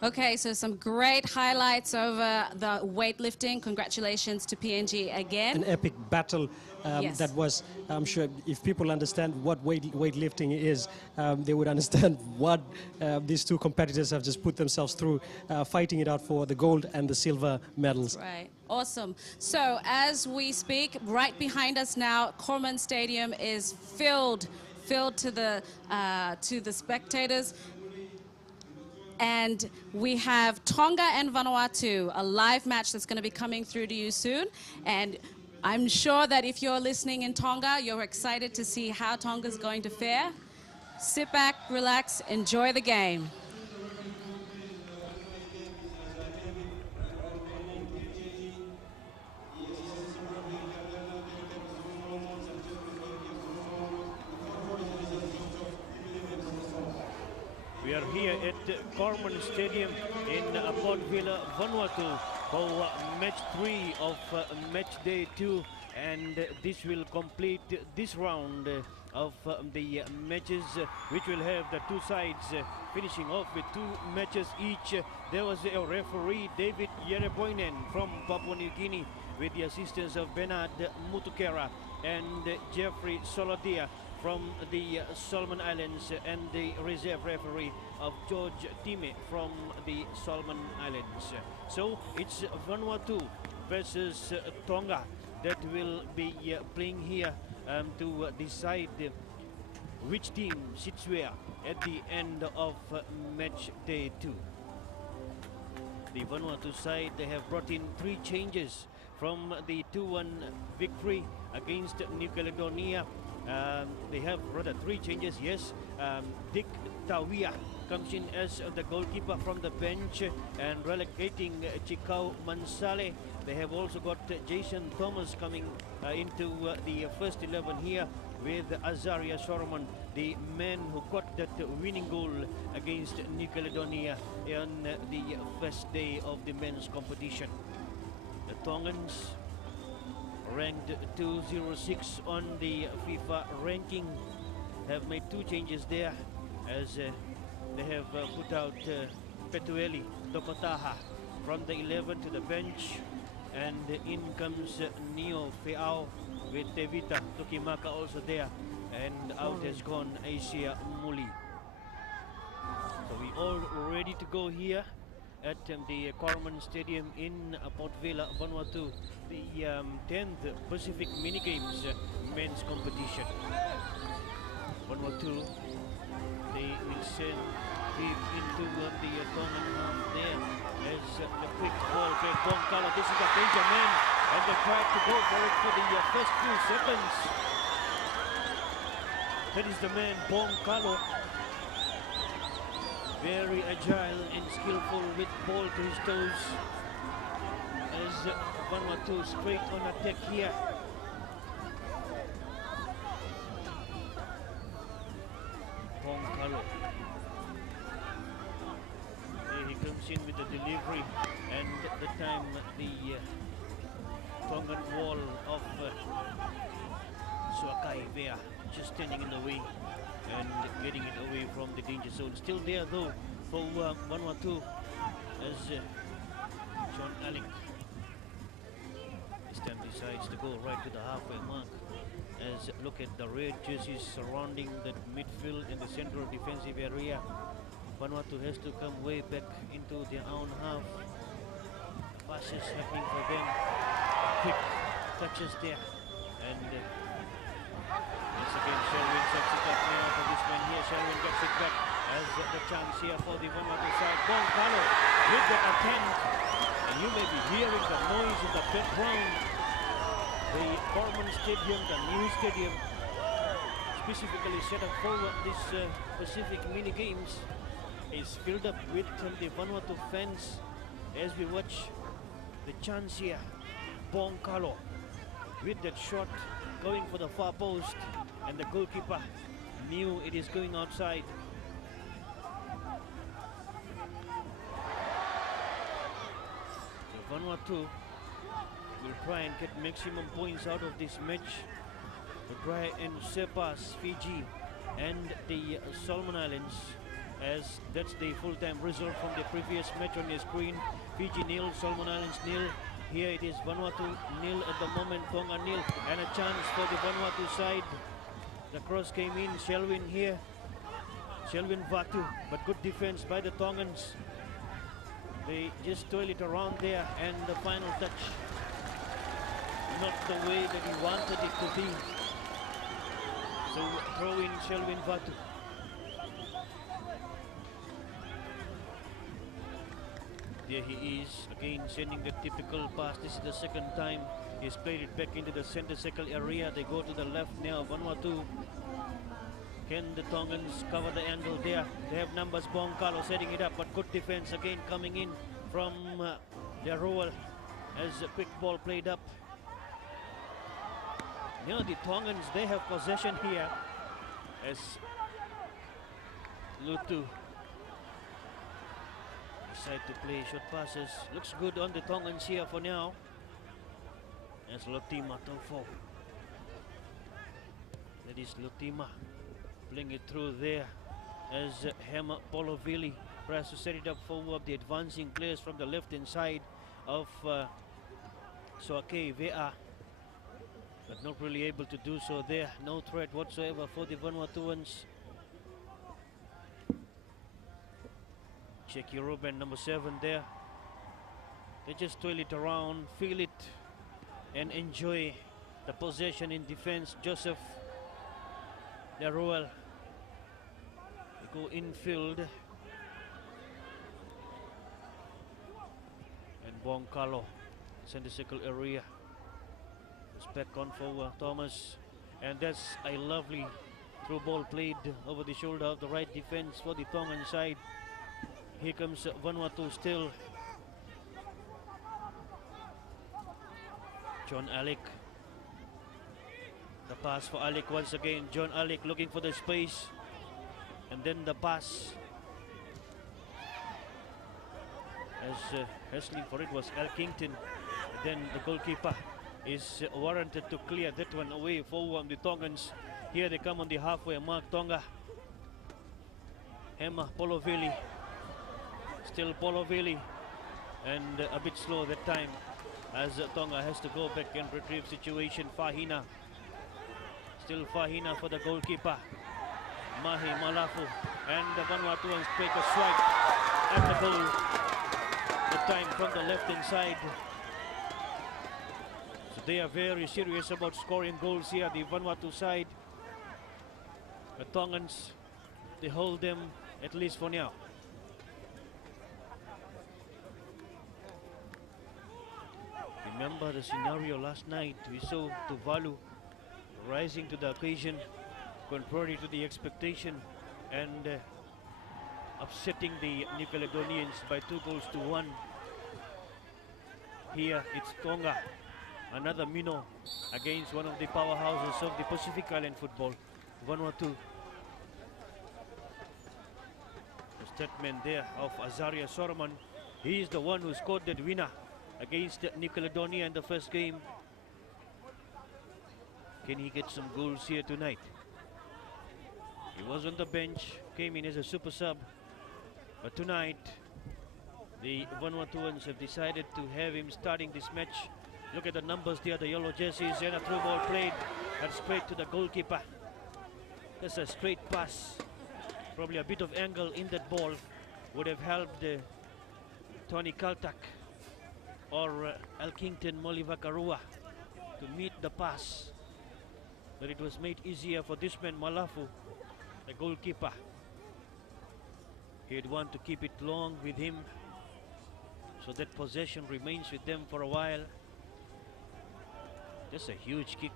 Okay, so some great highlights over the weightlifting. Congratulations to PNG again. An epic battle Yes. that was, I'm sure, if people understand what weightlifting is, they would understand what these two competitors have just put themselves through, fighting it out for the gold and the silver medals. Right. Awesome. So as we speak, right behind us now, Corman Stadium is filled to the spectators. And we have Tonga and Vanuatu, a live match that's going to be coming through to you soon. And I'm sure that if you're listening in Tonga, you're excited to see how Tonga's going to fare. Sit back, relax, enjoy the game. We are here at Corman Stadium in Port Vila, Vanuatu for match 3 of match day 2, and this will complete this round of the matches, which will have the two sides finishing off with 2 matches each. There was a referee, David Yerepoinen from Papua New Guinea, with the assistance of Bernard Mutukera and Jeffrey Soladia from the Solomon Islands, and the reserve referee of George Time from the Solomon Islands. So it's Vanuatu versus Tonga that will be playing here to decide which team sits where at the end of match day 2. The Vanuatu side, they have brought in 3 changes from the 2-1 victory against New Caledonia. They have rather 3 changes, yes. Dick Tawia comes in as the goalkeeper from the bench and relegating Chikau Mansale. They have also got Jason Thomas coming into the first 11 here, with Azaria Solomon, the man who got that winning goal against New Caledonia on the first day of the men's competition. The Tongans ranked 206 on the FIFA ranking, have made 2 changes there, as they have put out Petueli Tokotaha from the 11 to the bench, and in comes Neo Feao with Tevita Tokimaka also there, and out has gone Asia Muli. So we all ready to go here at the Corman Stadium in Port Vila, Vanuatu, the 10th Pacific Mini Games men's competition. Vanuatu, they will send deep into the Tongan half there as the quick ball by Bonkala. This is a danger man, and they tried to go for it for the first few seconds. That is the man, Bonkalo. Very agile and skillful with ball to his toes, as Vanuatu straight on attack here. Bonkalo. He comes in with the delivery, and the time the Tongan wall of Suakai there, just standing in the way and getting it away from the danger zone. Still there though for Vanuatu, as John Alling this time decides to go right to the halfway mark. As look at the red jerseys surrounding the midfield in the central defensive area. Vanuatu has to come way back into their own half. Passes happening for them. Quick touches there, and once again, Sherwin sets it up now for this man here. Sherwin gets it back as the chance here for the Vanuatu side. Bonkalo with the attempt, and you may be hearing the noise in the background. The Corman Stadium, the new stadium, specifically set up for this Pacific Mini Games, is filled up with the Vanuatu fans as we watch the chance here. Bonkalo with that shot going for the far post, and the goalkeeper knew it is going outside. So Vanuatu will try and get maximum points out of this match to try and surpass Fiji and the Solomon Islands as that's the full-time result from the previous match on your screen. Fiji nil, Solomon Islands nil. Here it is Vanuatu nil at the moment, Tonga nil, and a chance for the Vanuatu side. The cross came in, Shelwin here, Shelwin Vatu, but good defense by the Tongans. They just toil it around there, and the final touch, not the way that he wanted it to be. So throw in Shelwin Vatu. There he is, again sending the typical pass. This is the second time he's played it back into the center circle area. They go to the left now, Vanuatu. Can the Tongans cover the angle there? They have numbers, Bongkalo setting it up, but good defense again coming in from their role as a quick ball played up. Now the Tongans, they have possession here as Lutu decide to play short passes. Looks good on the Tongans here for now. As Lotima Tofo. That is Lotima playing it through there as Hema Polovili tries to set it up forward. The advancing players from the left hand side of Soake Vea, but not really able to do so there. No threat whatsoever for the Vanuatuans. Checky Ruben, number 7 there. They just toil it around, feel it, and enjoy the possession in defense. Joseph Leroel. They go infield. And Bongkalo, center circle area. It's back on for Thomas. And that's a lovely through ball played over the shoulder of the right defense for the Tongan side. Here comes Vanuatu still. John Alec. The pass for Alec once again. John Alec looking for the space. And then the pass. As wrestling for it was Elkington. Then the goalkeeper is warranted to clear that one away for the Tongans. Here they come on the halfway mark, Tonga. Hema Polovili. Still Polovili, and a bit slow that time as Tonga has to go back and retrieve situation. Fahina, still Fahina for the goalkeeper, Mahi Malafu, and the Vanuatuans take a swipe at the goal, the time from the left hand side. So they are very serious about scoring goals here, the Vanuatu side. The Tongans, they hold them at least for now. Remember the scenario last night. We saw Tuvalu rising to the occasion, contrary to the expectation, and upsetting the New Caledonians by 2-1. Here it's Tonga, another Mino against one of the powerhouses of the Pacific Island football, Vanuatu. The statement there of Azaria Sorman. He is the one who scored that winner against New Caledonia in the first game. Can he get some goals here tonight? He was on the bench, came in as a super sub, but tonight the Vanuatuans have decided to have him starting this match. Look at the numbers there, the yellow jerseys, and a through ball played and straight to the goalkeeper. That's a straight pass. Probably a bit of angle in that ball would have helped Tony Kaltak or Elkington Molivakarua to meet the pass, but it was made easier for this man Malafu, the goalkeeper. He'd want to keep it long with him, so that possession remains with them for a while. That's a huge kick,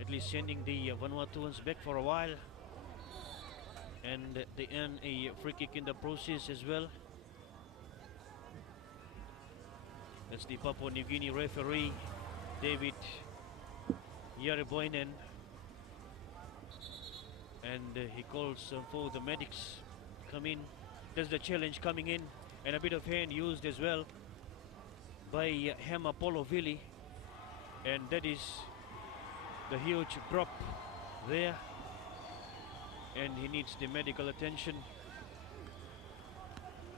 at least sending the Vanuatuans back for a while, and they earn a free kick in the process as well. That's the Papua New Guinea referee, David Yareboinen. And he calls for the medics to come in. There's the challenge coming in, and a bit of hand used as well by Hema Polovili. And that is the huge drop there. and he needs the medical attention.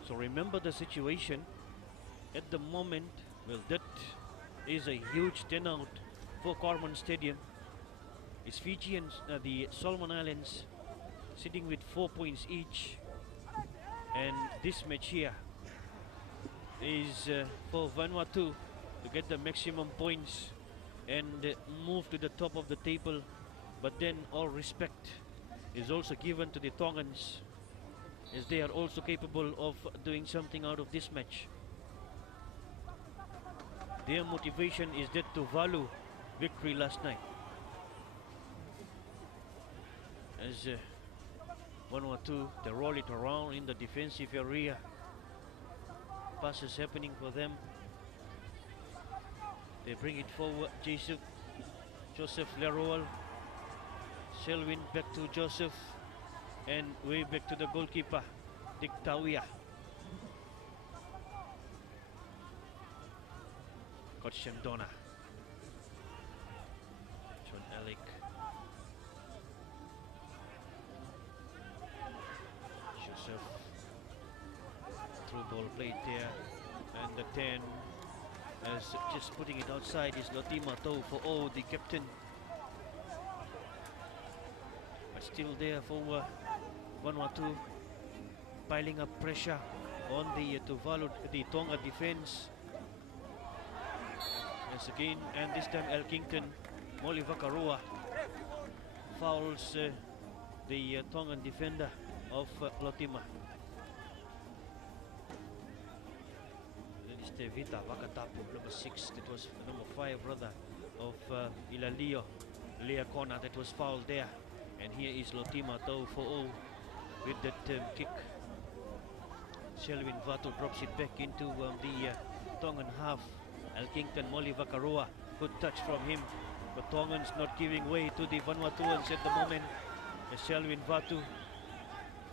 So remember the situation at the moment. Well, that is a huge turnout for Corman Stadium. It's Fijians, the Solomon Islands, sitting with 4 points each, and this match here is for Vanuatu to get the maximum points and move to the top of the table. But then all respect is also given to the Tongans, as they are also capable of doing something out of this match. Their motivation is that to value victory last night. As Vanuatu, they roll it around in the defensive area. Passes happening for them. They bring it forward. Joseph Leroy. Selwyn back to Joseph, and way back to the goalkeeper, Dick Tawia. Coach Shamdona. John Alec. Joseph. Through ball played there, and the 10 as just putting it outside is Lotima Tau for the captain. But still there for Vanuatu, piling up pressure on the Tuvalu, the Tonga defense. As again, and this time Elkington, Molly Vakarua fouls the Tongan defender of Lotima. Vita Vakatapu, number 6, that was number 5 brother of Ilalio Leakona, that was fouled there. And here is Lotima Tau for with that kick. Selwyn Vatu drops it back into the Tongan half. Elkington, Molly Vakarua, good touch from him. The Tongans not giving way to the Vanuatuans at the moment. Selwyn Vatu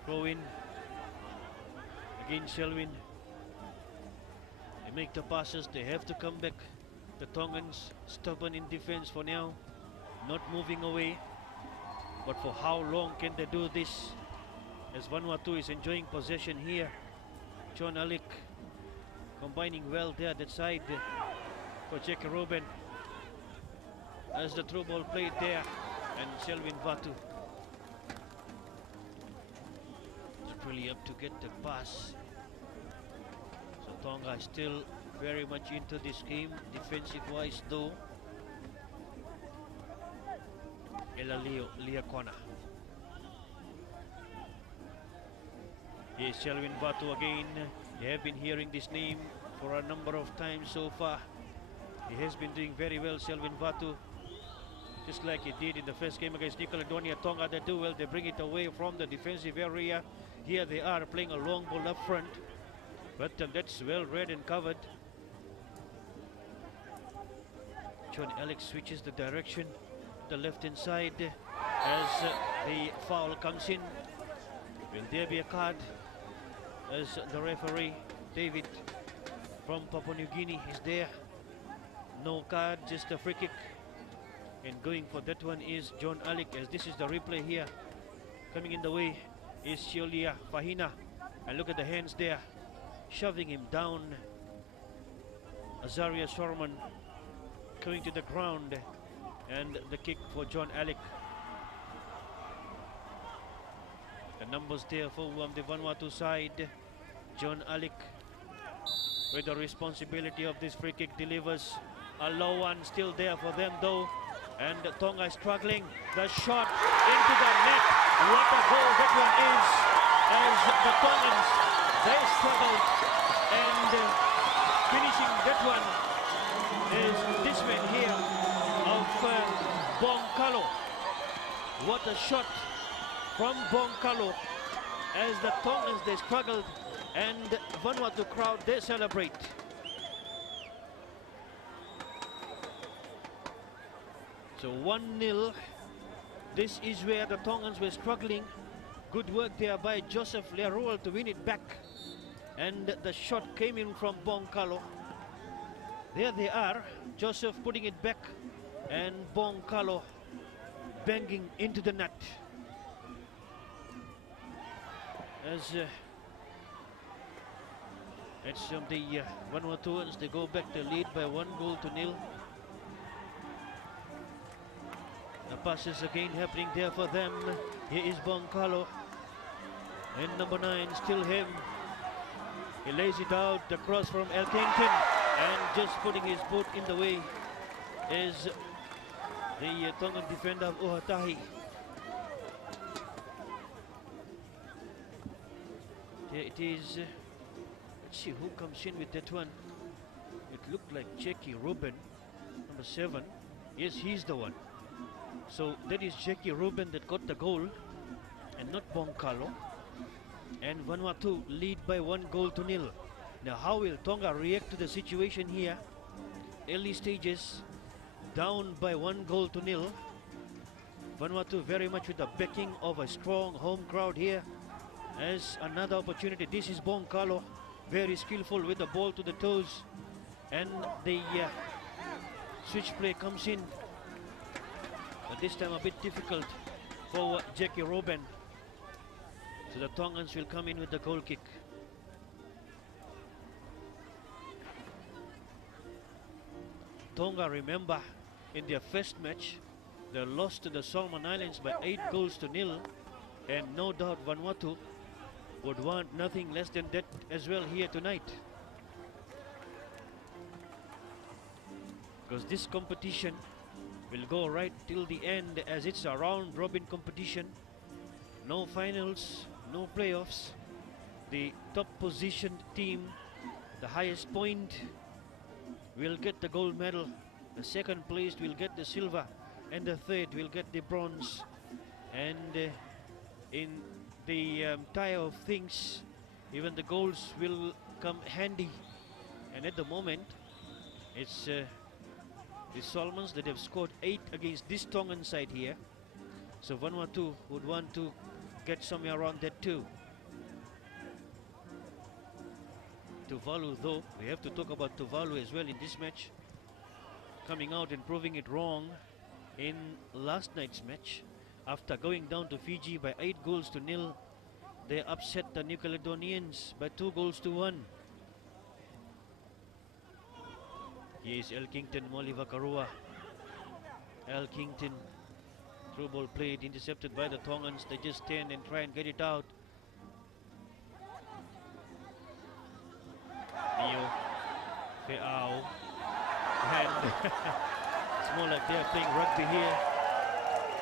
throw in. Again Selwyn. They make the passes, they have to come back. The Tongans stubborn in defense for now, not moving away. But for how long can they do this? As Vanuatu is enjoying possession here. John Alec combining well there that side for Jackie Robin. As the through ball played there, and Selwyn Vatu. It's really up to get the pass. So Tonga is still very much into this game, defensive wise though. Elalio Liakona. Here's Selwyn Vatu again. You have been hearing this name for a number of times so far. He has been doing very well, Selwyn Vatu. Just like he did in the first game against New Caledonia. Tonga, they do well, they bring it away from the defensive area. Here they are playing a long ball up front. But that's well read and covered. John Alex switches the direction, the left hand side as the foul comes in. Will there be a card? As the referee, David from Papua New Guinea, is there. No card, just a free kick. And going for that one is John Alec, as this is the replay here. Coming in the way is Shiolia Fahina. And look at the hands there, shoving him down. Azaria Sorman coming to the ground, and the kick for John Alec. The numbers there for the Vanuatu side. John Alec with the responsibility of this free kick delivers. A low one still there for them though, and Tonga is struggling. The shot into the net. What a goal that one is, as the Tongans, they struggled, and finishing that one is this man here of Bonkalo. What a shot from Bonkalo, as the Tongans, they struggled, and Vanuatu crowd, they celebrate. So 1-0. This is where the Tongans were struggling. Good work there by Joseph Leroy to win it back. And the shot came in from Bonkalo. There they are, Joseph putting it back, and Bonkalo banging into the net. as it's the Vanuatuans. They go back to lead by 1-0. The passes again happening there for them. Here is Boncalo. And number 9, still him. He lays it out across from Elkington. And just putting his boot in the way is the Tongan defender of Uhatahi. There it is. Let's see who comes in with that one. It looked like Jackie Ruben, number 7. Yes, he's the one. So that is Jackie Ruben that got the goal and not Boncalo. And Vanuatu lead by 1-0. Now how will Tonga react to the situation here? Early stages, down by 1-0. Vanuatu very much with the backing of a strong home crowd here. As another opportunity, this is Boncalo, very skillful with the ball to the toes. And the switch play comes in. But this time a bit difficult for Jackie Ruben. So the Tongans will come in with the goal kick. Tonga, remember, in their first match, they lost to the Solomon Islands by 8-0. And no doubt Vanuatu would want nothing less than that as well here tonight. Because this competition will go right till the end, as it's a round-robin competition. No finals, no playoffs. The top positioned team, the highest point, will get the gold medal. The second placed will get the silver, and the third will get the bronze. And in the tie of things, even the goals will come handy. And at the moment, it's the Solomons that have scored 8 against this Tongan side here. So Vanuatu would want to get somewhere around that too. Tuvalu, though, we have to talk about Tuvalu as well in this match. Coming out and proving it wrong in last night's match. After going down to Fiji by 8-0, they upset the New Caledonians by 2-1. Here is Elkington, Molivakarua. Elkington, through ball played, intercepted by the Tongans. They just stand and try and get it out. Neo, Feao, and it's more like they're playing rugby here.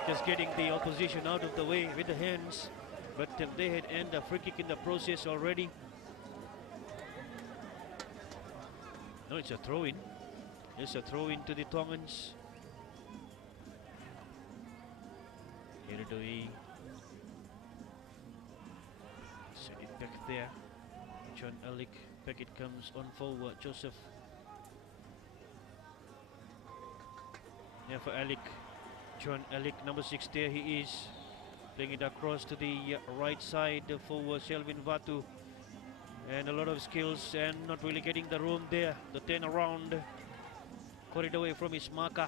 Just getting the opposition out of the way with the hands. But they had earned a free kick in the process already. No, it's a throw-in. It's a throw-in to the Tongans. Iridoi. Send it back there. John Alec. Back it comes on forward. Joseph. There for Alec. John Alec, number 6, there he is. Playing it across to the right side for Selvin Vatu. And a lot of skills and not really getting the room there. The 10 around. Caught it away from his marker.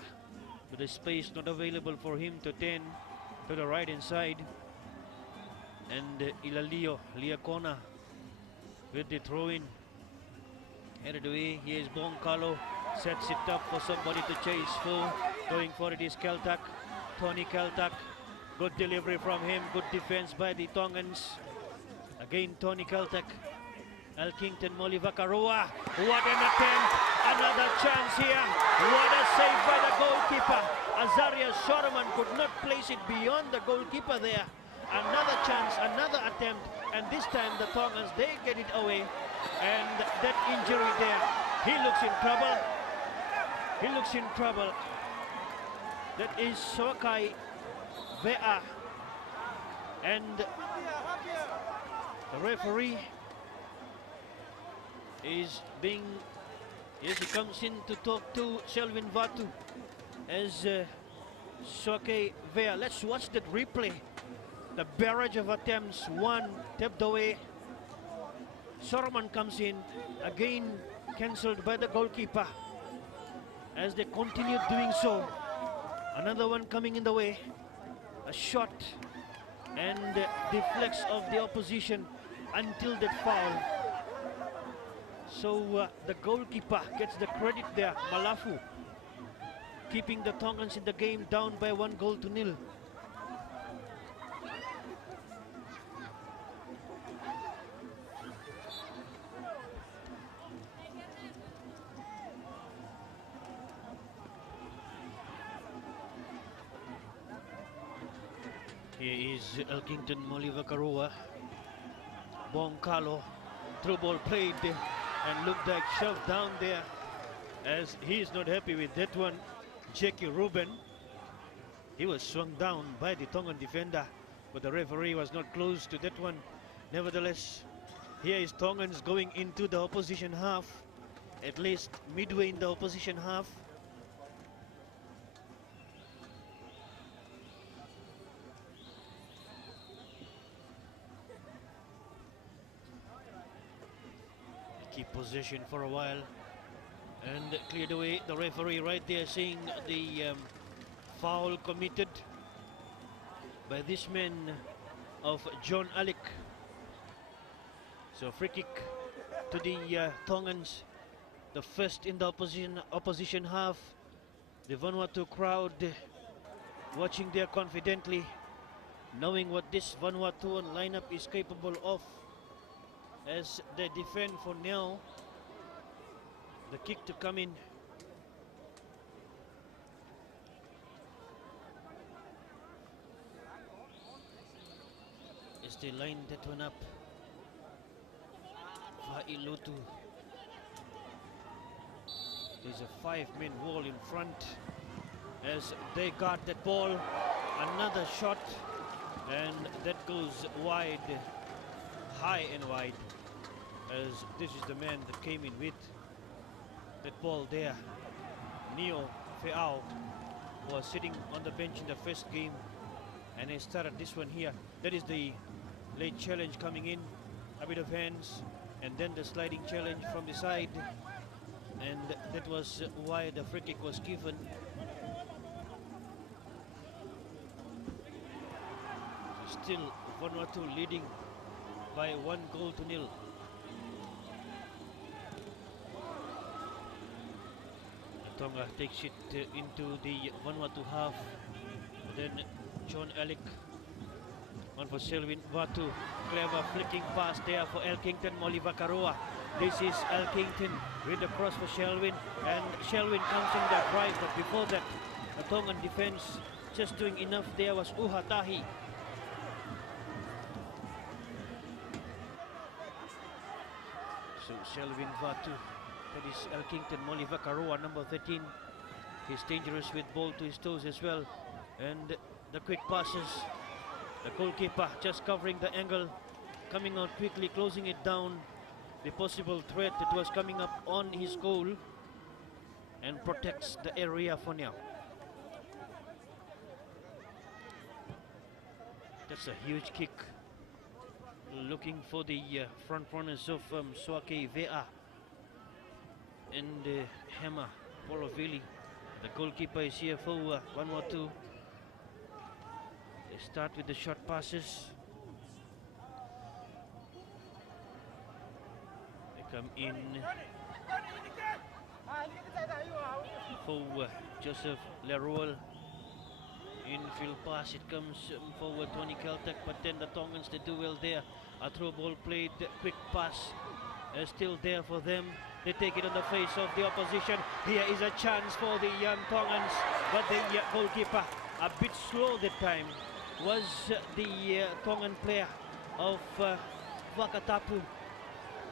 But the space not available for him to 10 to the right hand side. And Ilalio, Liakona with the throw-in. Headed away. Here is Boncalo. Sets it up for somebody to chase for. Going for it is Keltak. Tony Keltak. Good delivery from him. Good defense by the Tongans. Again, Tony Keltak. Elkington, Molivakarua. What an attempt. Another chance here. What a save by the goalkeeper. Azaria Shorman could not place it beyond the goalkeeper there. Another chance, another attempt. And this time the Tongans, they get it away. And that injury there. He looks in trouble. He looks in trouble. That is Sokai Vea. And the referee is being, yes, he comes in to talk to Selvin Vatu as Sokai Vea. Let's watch that replay. The barrage of attempts, one tapped away. Sorman comes in, again cancelled by the goalkeeper. As they continue doing so, another one coming in the way. A shot and deflects of the opposition. until that foul. So the goalkeeper gets the credit there, Malafu, keeping the Tongans in the game down by 1-0. Here is Elkington Molivakaroa. Bonkalo, through ball played and looked like shoved down there, as he is not happy with that one. Jackie Ruben, he was swung down by the Tongan defender, but the referee was not close to that one. Nevertheless, here is Tongans going into the opposition half, at least midway in the opposition half. Keep possession for a while and cleared away. The referee right there saying the foul committed by this man of John Alec. So free kick to the Tongans, the first in the opposition half. The Vanuatu crowd watching there confidently, knowing what this Vanuatuan lineup is capable of, as they defend for now. The kick to come in. As they line that one up. Va'ilutu. There's a 5-man wall in front as they guard that ball. Another shot, and that goes wide, high and wide, as this is the man that came in with that ball there. Neo Feao was sitting on the bench in the first game, and he started this one here. That is the late challenge coming in, a bit of hands, and then the sliding challenge from the side, and that was why the free kick was given. Still Vanuatu leading by 1-0. Tonga takes it into the Vanuatu half. Then John Alec, one for Selwyn Vatu. Clever flicking pass there for Elkington Molivakaroa. This is Elkington with the cross for Selwyn, and Selwyn comes in that drive, but before that, the Tongan defense just doing enough. There was Uhatahi. So Selwyn Vatu, that is Elkington Molivakaroa, number 13. He's dangerous with ball to his toes as well. And the quick passes. The goalkeeper just covering the angle, coming out quickly, closing it down. The possible threat that was coming up on his goal, and protects the area for now. That's a huge kick. Looking for the front runners of Swake Vea and Hema Polovili. The goalkeeper is here for Vanuatu. They start with the short passes. They come in for Joseph Leroy. Infield pass, it comes forward Tony Keltek, but then the Tongans, they do well there. A throw ball played, quick pass still there for them. They take it on the face of the opposition. Here is a chance for the Tongans, but the goalkeeper a bit slow that time was the Tongan player of Wakatapu,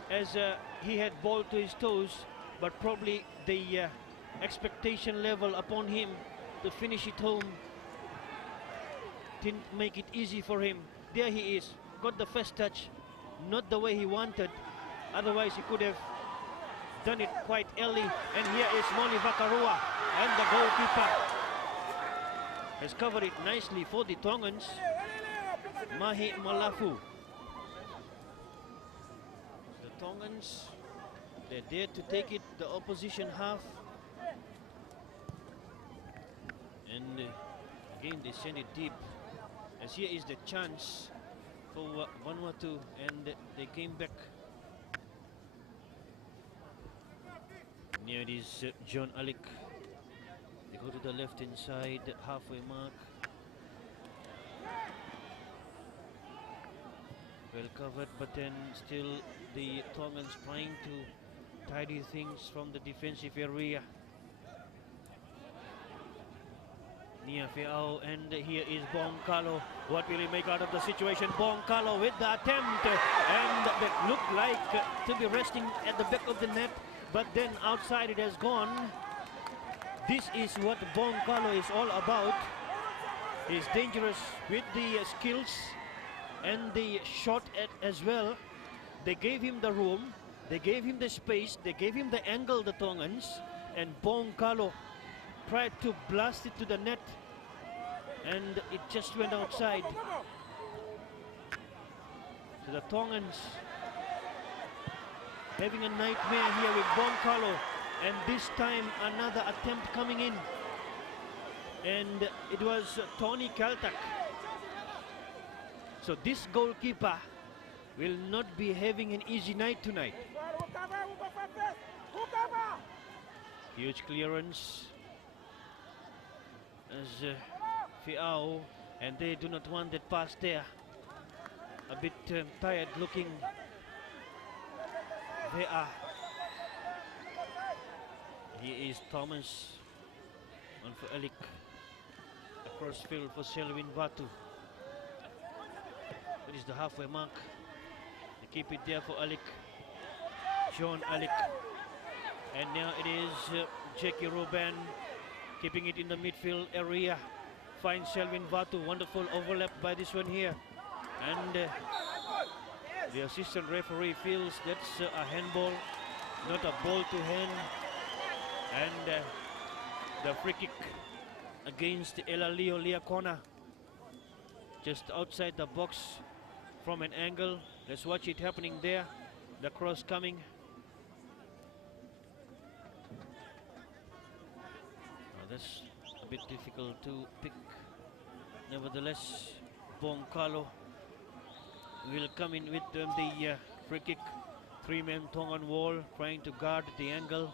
as he had ball to his toes, but probably the expectation level upon him to finish it home didn't make it easy for him. There he is, got the first touch, not the way he wanted, otherwise he could have done it quite early. And here is Molivakaroa, and the goalkeeper has covered it nicely for the Tongans, Mahi Malafu. The Tongans, they're there to take it the opposition half, and again they send it deep, as here is the chance for Vanuatu, and they came back. Near it is John Alik. They go to the left hand side, halfway mark. Well covered, but then still the Tongans trying to tidy things from the defensive area. Nia Feao, and here is Bongkalo. What will he make out of the situation? Bongkalo with the attempt, and that looked like to be resting at the back of the net, but then outside it has gone. This is what Bongkalo is all about. He's dangerous with the skills and the shot as well. They gave him the room, they gave him the space, they gave him the angle, the Tongans, and Bongkalo tried to blast it to the net, and it just went outside. So the Tongans having a nightmare here with Bongkalo, and this time another attempt coming in, and it was Tony Kaltak. So this goalkeeper will not be having an easy night tonight. Huge clearance as Feao, and they do not want that pass there. A bit tired looking. They are. Here is Thomas on for Alik. Across field for Selwyn Batu. It is the halfway mark. They keep it there for Alik. John Alik. And now it is Jackie Ruben keeping it in the midfield area. Finds Selwyn Batu. Wonderful overlap by this one here. And the assistant referee feels that's a handball, not a ball to hand. And the free kick against Elalio Liakona, just outside the box from an angle. Let's watch it happening there. The cross coming. That's a bit difficult to pick. Nevertheless, Bongkalo will come in with the free kick. Three-man Tongan wall trying to guard the angle.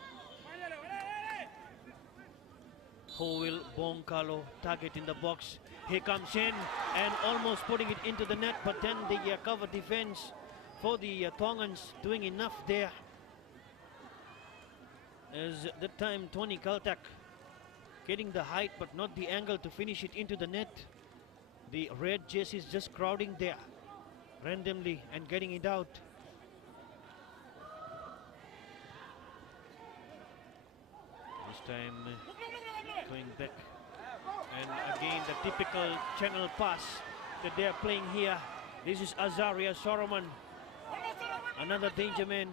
Who will Bongkalo target in the box? He comes in and almost putting it into the net, but then the cover defense for the Tongans doing enough there. As that time Tony Kaltak getting the height but not the angle to finish it into the net. The red jerseys just crowding there randomly and getting it out. This time going back, and again the typical channel pass that they are playing here. This is Azaria Soroman, another danger man.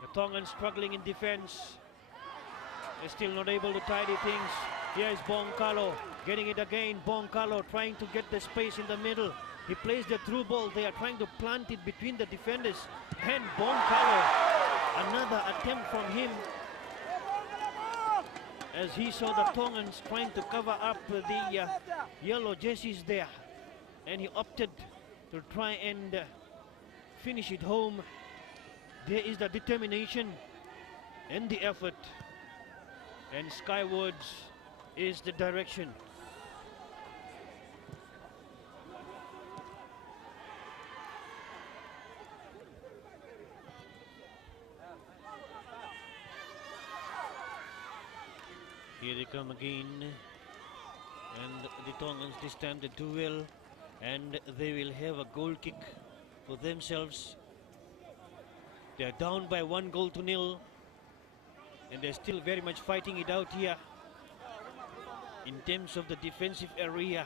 The Tongans struggling in defense. They're still not able to tidy things. Here is Bongkalo getting it again. Bongkalo trying to get the space in the middle. He plays the through ball. They are trying to plant it between the defenders. And Bongkalo, another attempt from him, as he saw the Tongans trying to cover up the yellow jerseys there, and he opted to try and finish it home. There is the determination and the effort, and skywards is the direction. Here they come again, and the Tongans this time they do well, and they will have a goal kick for themselves. They are down by 1-0, and they're still very much fighting it out here in terms of the defensive area,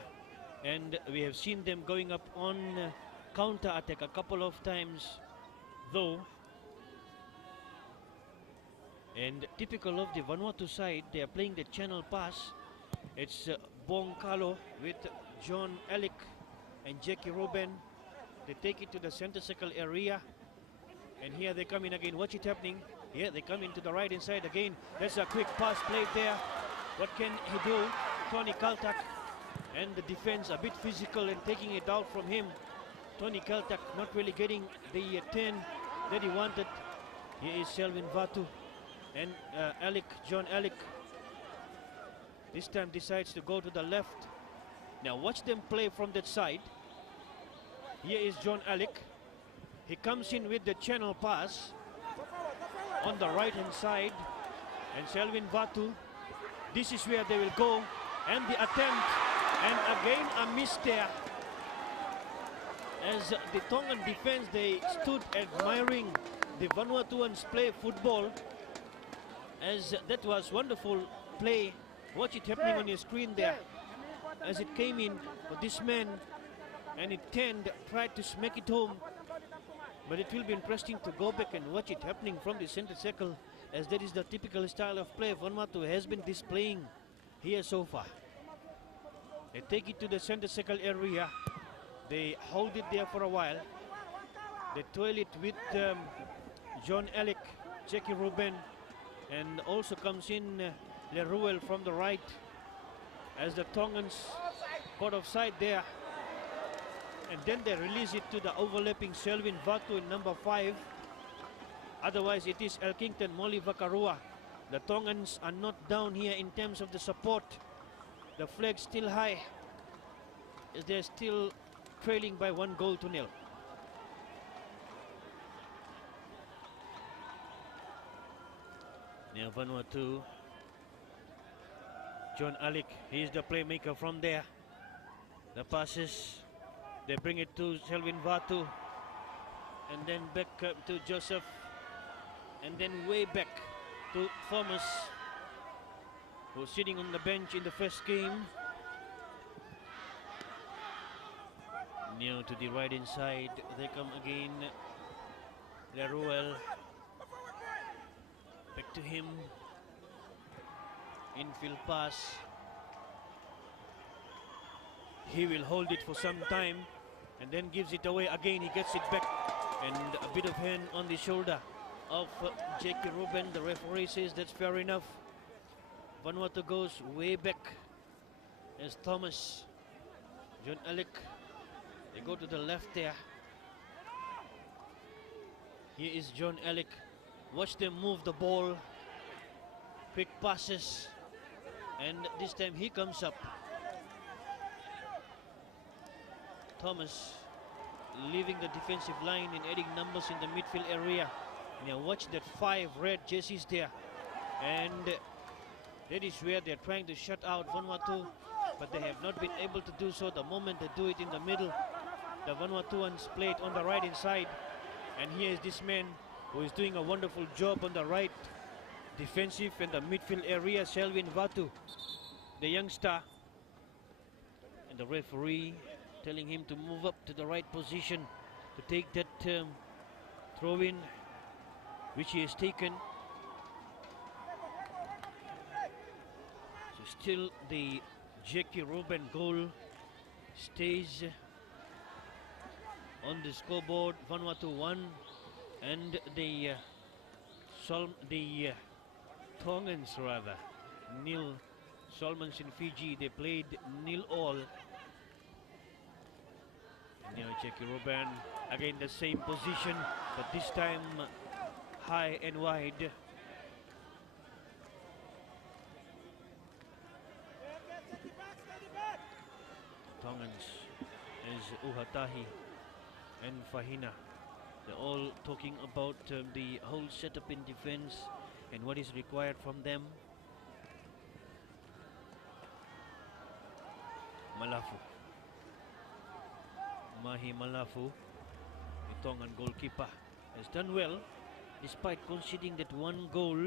and we have seen them going up on counter attack a couple of times though. And typical of the Vanuatu side, they are playing the channel pass. It's Bongkalo with John Alik and Jackie Ruben. They take it to the center circle area, and here they come in again. Watch it happening. Yeah, they come into the right hand side again. There's a quick pass played there. What can he do? Tony Kaltak, and the defense a bit physical and taking it out from him. Tony Kaltak not really getting the 10 that he wanted. Here is Selvin Vatu and John Alec. This time decides to go to the left. Now watch them play from that side. Here is John Alec. He comes in with the channel pass on the right hand side. And Selvin Vatu, this is where they will go. And the attempt, and again a miss there. As the Tongan defense, they stood admiring the Vanuatuans play football. As that was wonderful play. Watch it happening on your screen there. As it came in for this man, and it tried to smack it home. But it will be interesting to go back and watch it happening from the center circle, as that is the typical style of play Vanuatu has been displaying here so far. They take it to the center circle area. They hold it there for a while. They toil it with John Alec, Jackie Ruben, and also comes in Leruel from the right, as the Tongans caught offside there. And then they release it to the overlapping Selvin Vatu in number 5. Otherwise it is Elkington, Molly Vakarua. The Tongans are not down here in terms of the support. The flag still high, as they're still trailing by 1-0. Now Vanuatu, John Alec, he is the playmaker from there. The passes, they bring it to Selvin Vatu, and then back to Joseph, and then way back to Thomas, who's sitting on the bench in the first game. Now to the right inside, they come again. Leruel, back to him. Infield pass. He will hold it for some time and then gives it away again. He gets it back, and a bit of hand on the shoulder of Jackie Ruben. The referee says that's fair enough. Vanuatu goes way back as Thomas, John Alec, they go to the left there. Here is John Alec. Watch them move the ball. Quick passes. And this time he comes up. Thomas leaving the defensive line and adding numbers in the midfield area. Now watch that 5 red jerseys there. And that is where they're trying to shut out Vanuatu, but they have not been able to do so. The moment they do it in the middle, the Vanuatuans play it on the right inside. And here is this man who is doing a wonderful job on the right defensive and the midfield area, Selvin Vatu, the youngster. And the referee telling him to move up to the right position to take that throw-in, which he has taken. So still the Jackie Ruben goal stays on the scoreboard. Vanuatu 1, and the Tongans rather nil. Solomons in Fiji, they played 0-0. And now Jackie Ruben again the same position, but this time high and wide. Tongans is Uhatahi and Fahina. They're all talking about the whole setup in defense and what is required from them. Malafu. Mahi Malafu, the Tongan goalkeeper, has done well despite conceding that 1 goal.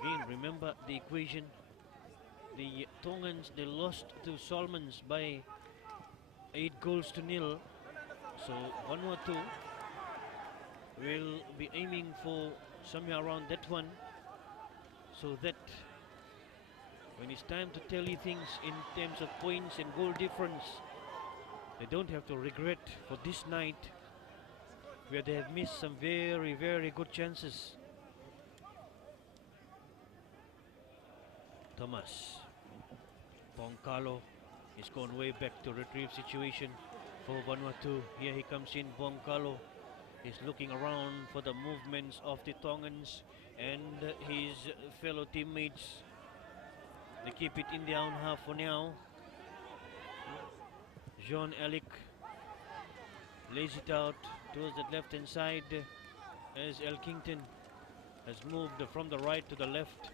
Again, remember the equation. The Tongans, they lost to Solomons by 8-0. So Vanuatu will be aiming for somewhere around that one, so that when it's time to tally things in terms of points and goal difference, they don't have to regret for this night where they have missed some very, very good chances. Thomas, Poncalo, He's gone way back to retrieve situation for Vanuatu. Here he comes in, Bonkalo. He's looking around for the movements of the Tongans and his fellow teammates. They keep it in their own half for now. Jean Elic lays it out towards the left hand side as Elkington has moved from the right to the left,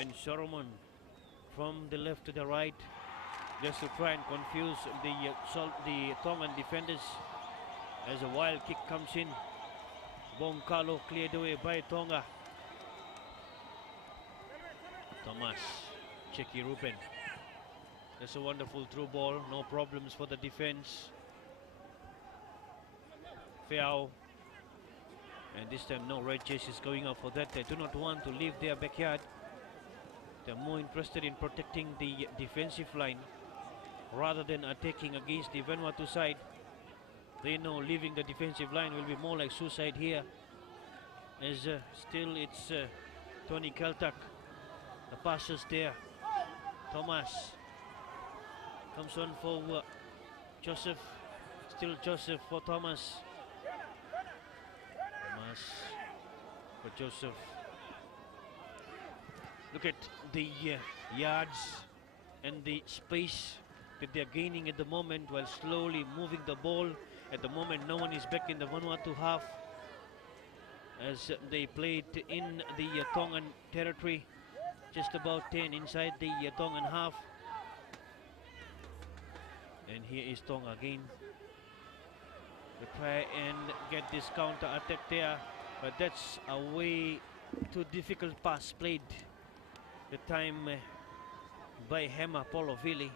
and Solomon from the left to the right, just to try and confuse the Tongan defenders as a wild kick comes in. Bonkalo cleared away by Tonga. Thomas, Cheki Ruben. That's a wonderful through ball, no problems for the defense. Feao. And this time no red jerseys going up for that. They do not want to leave their backyard. They're more interested in protecting the defensive line rather than attacking against the Vanuatu side. They know leaving the defensive line will be more like suicide here. As still it's Tony Keltak. The passes there. Thomas comes on for Joseph. Still Joseph for Thomas. Thomas for Joseph. Look at the yards and the space that they're gaining at the moment while slowly moving the ball. At the moment, no one is back in the Vanuatu half as they played in the Tongan territory, just about 10 inside the Tongan half. And here is Tonga again. They try and get this counter attack there, but that's a way too difficult pass played. The time by Hema Polovili.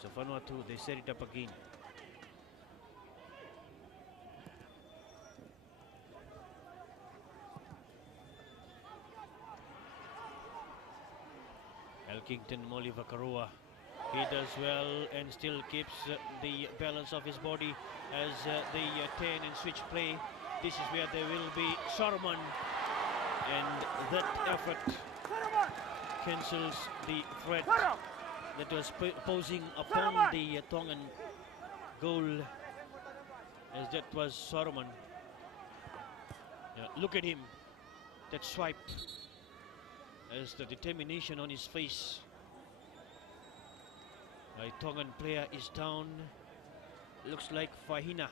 So Vanuatu, they set it up again. Elkington Molivakarua. He does well and still keeps the balance of his body as they turn and switch play. This is where there will be Sorman, and that effort cancels the threat that was posing upon the Tongan goal, as that was Sorman. Look at him, that swipe, as the determination on his face. A Tongan player is down. Looks like Fahina.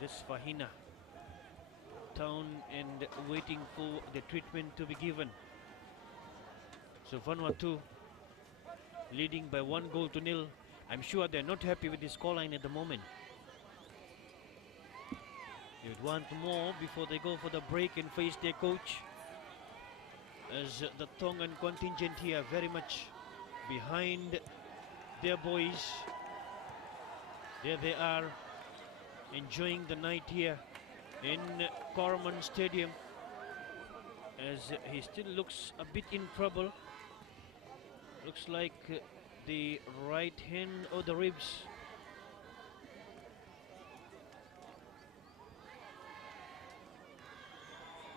This Fahina down and waiting for the treatment to be given. So Vanuatu leading by 1-0. I'm sure they're not happy with this scoreline at the moment. They would want more before they go for the break and face their coach, as the Tongan contingent here very much behind their boys. There they are, enjoying the night here in Corman Stadium, as he still looks a bit in trouble. Looks like the right hand or the ribs.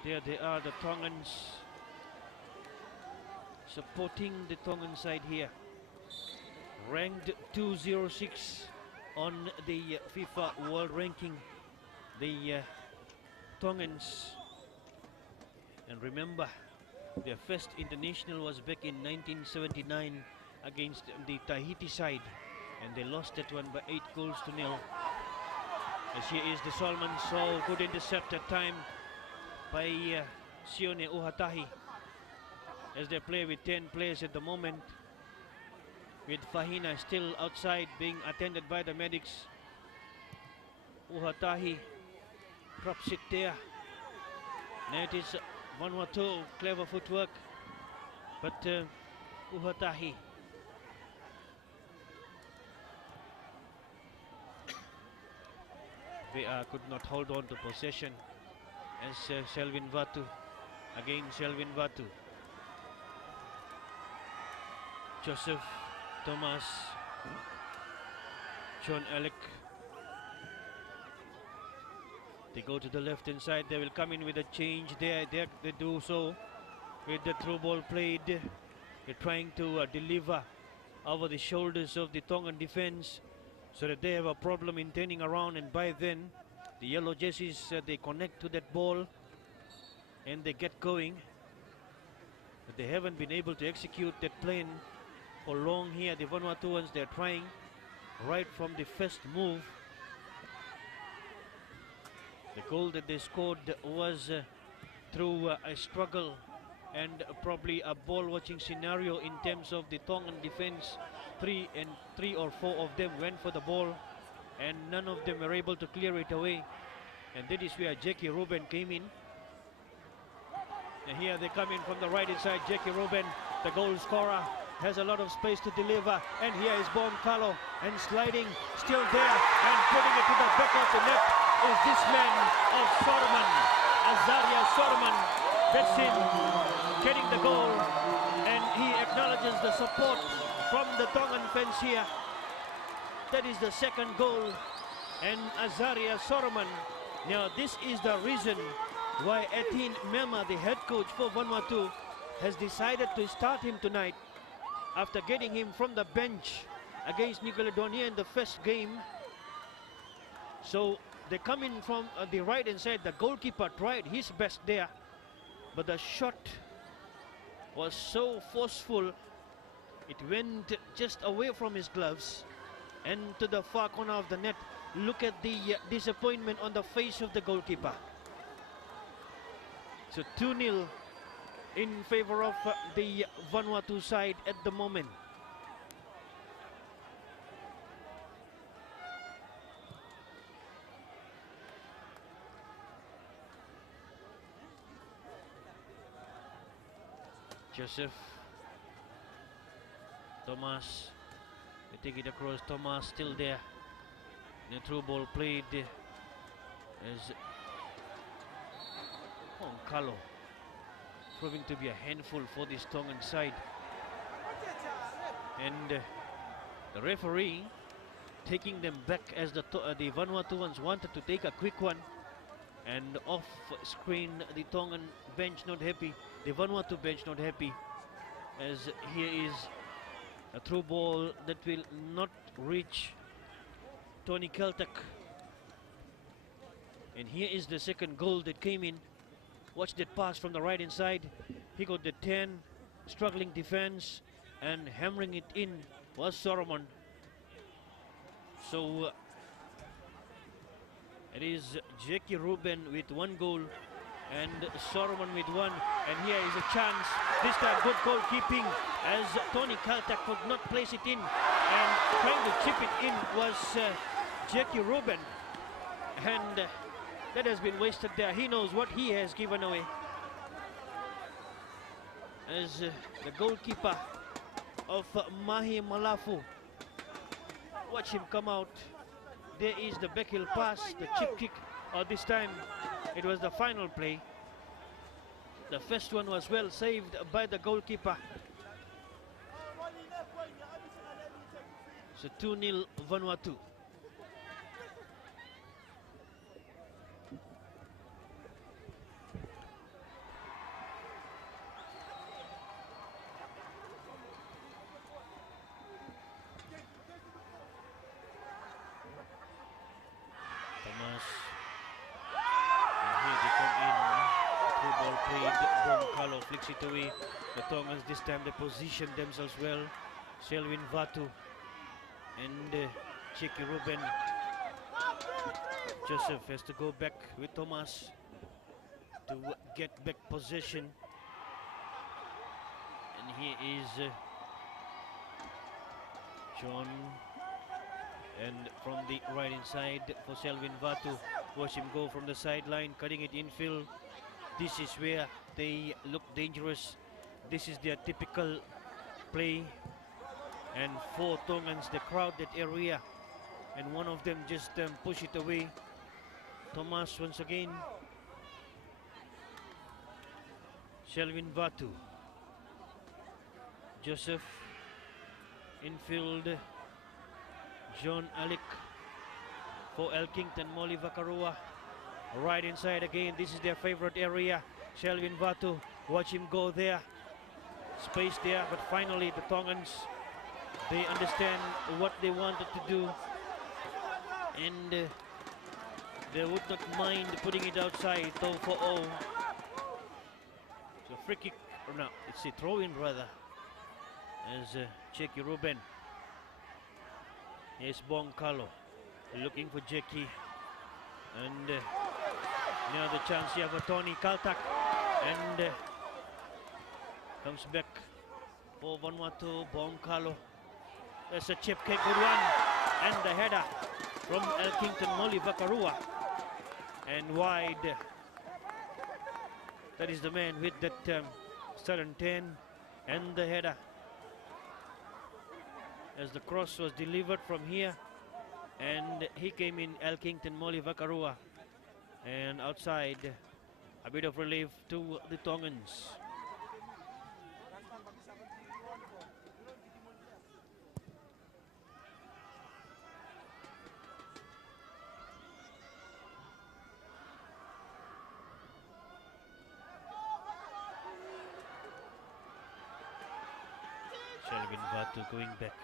There they are, the Tongans supporting the Tongan side here. Ranked 206 on the FIFA World Ranking, the Tongans. And remember, their first international was back in 1979 against the Tahiti side, and they lost that one by 8-0. As here is the Solomon, so good intercept at time by Sione Uhatahi, as they play with 10 players at the moment, with Fahina still outside being attended by the medics. Uhatahi drops it there. Now it is Vanuatu, clever footwork, but Uhatahi could not hold on to possession, as Selvin Vatu, again Selvin Vatu. Joseph, Thomas, John Alec. They go to the left hand side. They will come in with a change there. They do so with the through ball played. They're trying to deliver over the shoulders of the Tongan defense so that they have a problem in turning around, and by then the yellow jerseys they connect to that ball and they get going, but they haven't been able to execute that plan for long here. The Vanuatuans, they're trying right from the first move. The goal that they scored was through a struggle and probably a ball watching scenario in terms of the Tongan defense. Three or four of them went for the ball and none of them were able to clear it away, and that is where Jackie Ruben came in. And here they come in from the right inside. Jackie Ruben, the goal scorer, has a lot of space to deliver, and here is Bonkalo, and sliding still there and putting it to the back of the net is this man of Sorman, Azaria Sorman. That's him getting the goal, and he acknowledges the support from the Tongan fans here. That is the second goal, and Azaria Sorman. Now this is the reason why Etienne Mema, the head coach for Vanuatu, has decided to start him tonight after getting him from the bench against New Caledonia in the first game. So they come in from the right hand side. The goalkeeper tried his best there, but the shot was so forceful, it went just away from his gloves and to the far corner of the net. Look at the disappointment on the face of the goalkeeper. So 2-0 in favor of the Vanuatu side at the moment. Joseph, Thomas, they take it across. Thomas still there. The through ball played as Onkalo, proving to be a handful for this Tongan side. And the referee taking them back as the Vanuatuans wanted to take a quick one, and off screen the Tongan bench not happy, the Vanuatu bench not happy, as here is a through ball that will not reach Tony Keltek. And here is the second goal that came in. Watch that pass from the right inside. He got the 10, struggling defense, and hammering it in was Solomon. So it is Jackie Ruben with one goal and Solomon with one. And here is a chance. This time good goalkeeping as Tony Kaltak could not place it in, and trying to chip it in was Jackie Ruben. And that has been wasted there. He knows what he has given away. As the goalkeeper of Mahi Malafu, watch him come out. There is the backheel pass, the chip kick. This time it was the final play. The first one was well saved by the goalkeeper. So 2-0 Vanuatu. Flicks it away. The Tongans this time they position themselves well. Selwyn Vatu and Jackie Ruben. Joseph has to go back with Thomas to get back possession. And here is John, and from the right inside for Selwyn Vatu. Watch him go from the sideline, cutting it infield. This is where they look dangerous. This is their typical play. And four Tongans, they crowd that area, and one of them just push it away. Thomas once again. Selwyn Vatu. Joseph. Infield. John Alec for Elkington. Molly Vakarua. Right inside again. This is their favorite area. Selwyn Vatu. Watch him go there. space there, but finally the Tongans, they understand what they wanted to do, and they would not mind putting it outside. So for all, so free kick, or no, it's a throw-in rather, as Jackie Ruben. Here's Bonkalo looking for Jackie, and now the chance here for Tony Kaltak, and comes back for Vanuatu. Bonkalo, there's a chip kick, good one, and the header from Elkington Molly Vakarua, and wide. That is the man with that southern 10, and the header as the cross was delivered from here, and he came in, Elkington Molly Vakarua, and outside. A bit of relief to the Tongans. Vanuatu going back,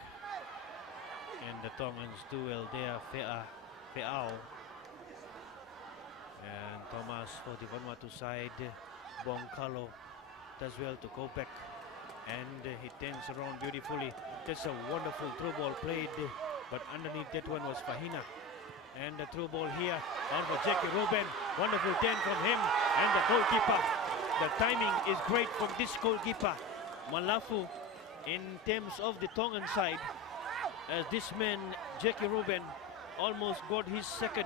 and the Tongans do well there. Feao and Thomas for the Vanuatu side. Bonkalo does well to go back, and he turns around beautifully. That's a wonderful through ball played, but underneath that one was Fahina, and the through ball here on for Jackie Ruben. Wonderful 10 from him, and the goalkeeper. The timing is great from this goalkeeper, Malafu, in terms of the Tongan side, as this man, Jackie Ruben, almost got his second.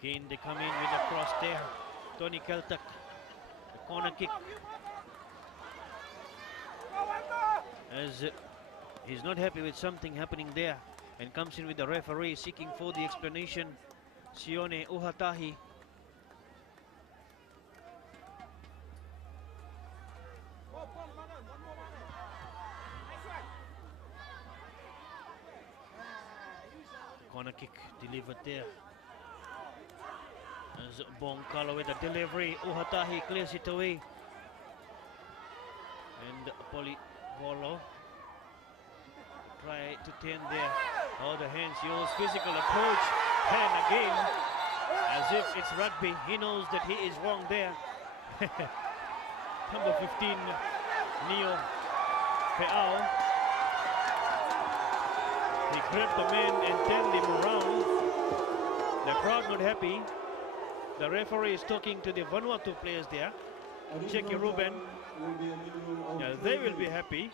Again, they come in with a cross there. Tony Keltak, the corner kick. As he's not happy with something happening there, and comes in with the referee seeking for the explanation, Sione Uhatahi. Corner kick delivered there. As Bonkalo with a delivery, Uhatahi clears it away. And Polo try to turn there. Oh, the hands used, physical approach. And again, as if it's rugby, he knows that he is wrong there. Number 15, Neo Peao. He grabbed the man and turned him around. The crowd not happy. The referee is talking to the Vanuatu players there. Jackie Ruben. Yeah, they will be happy.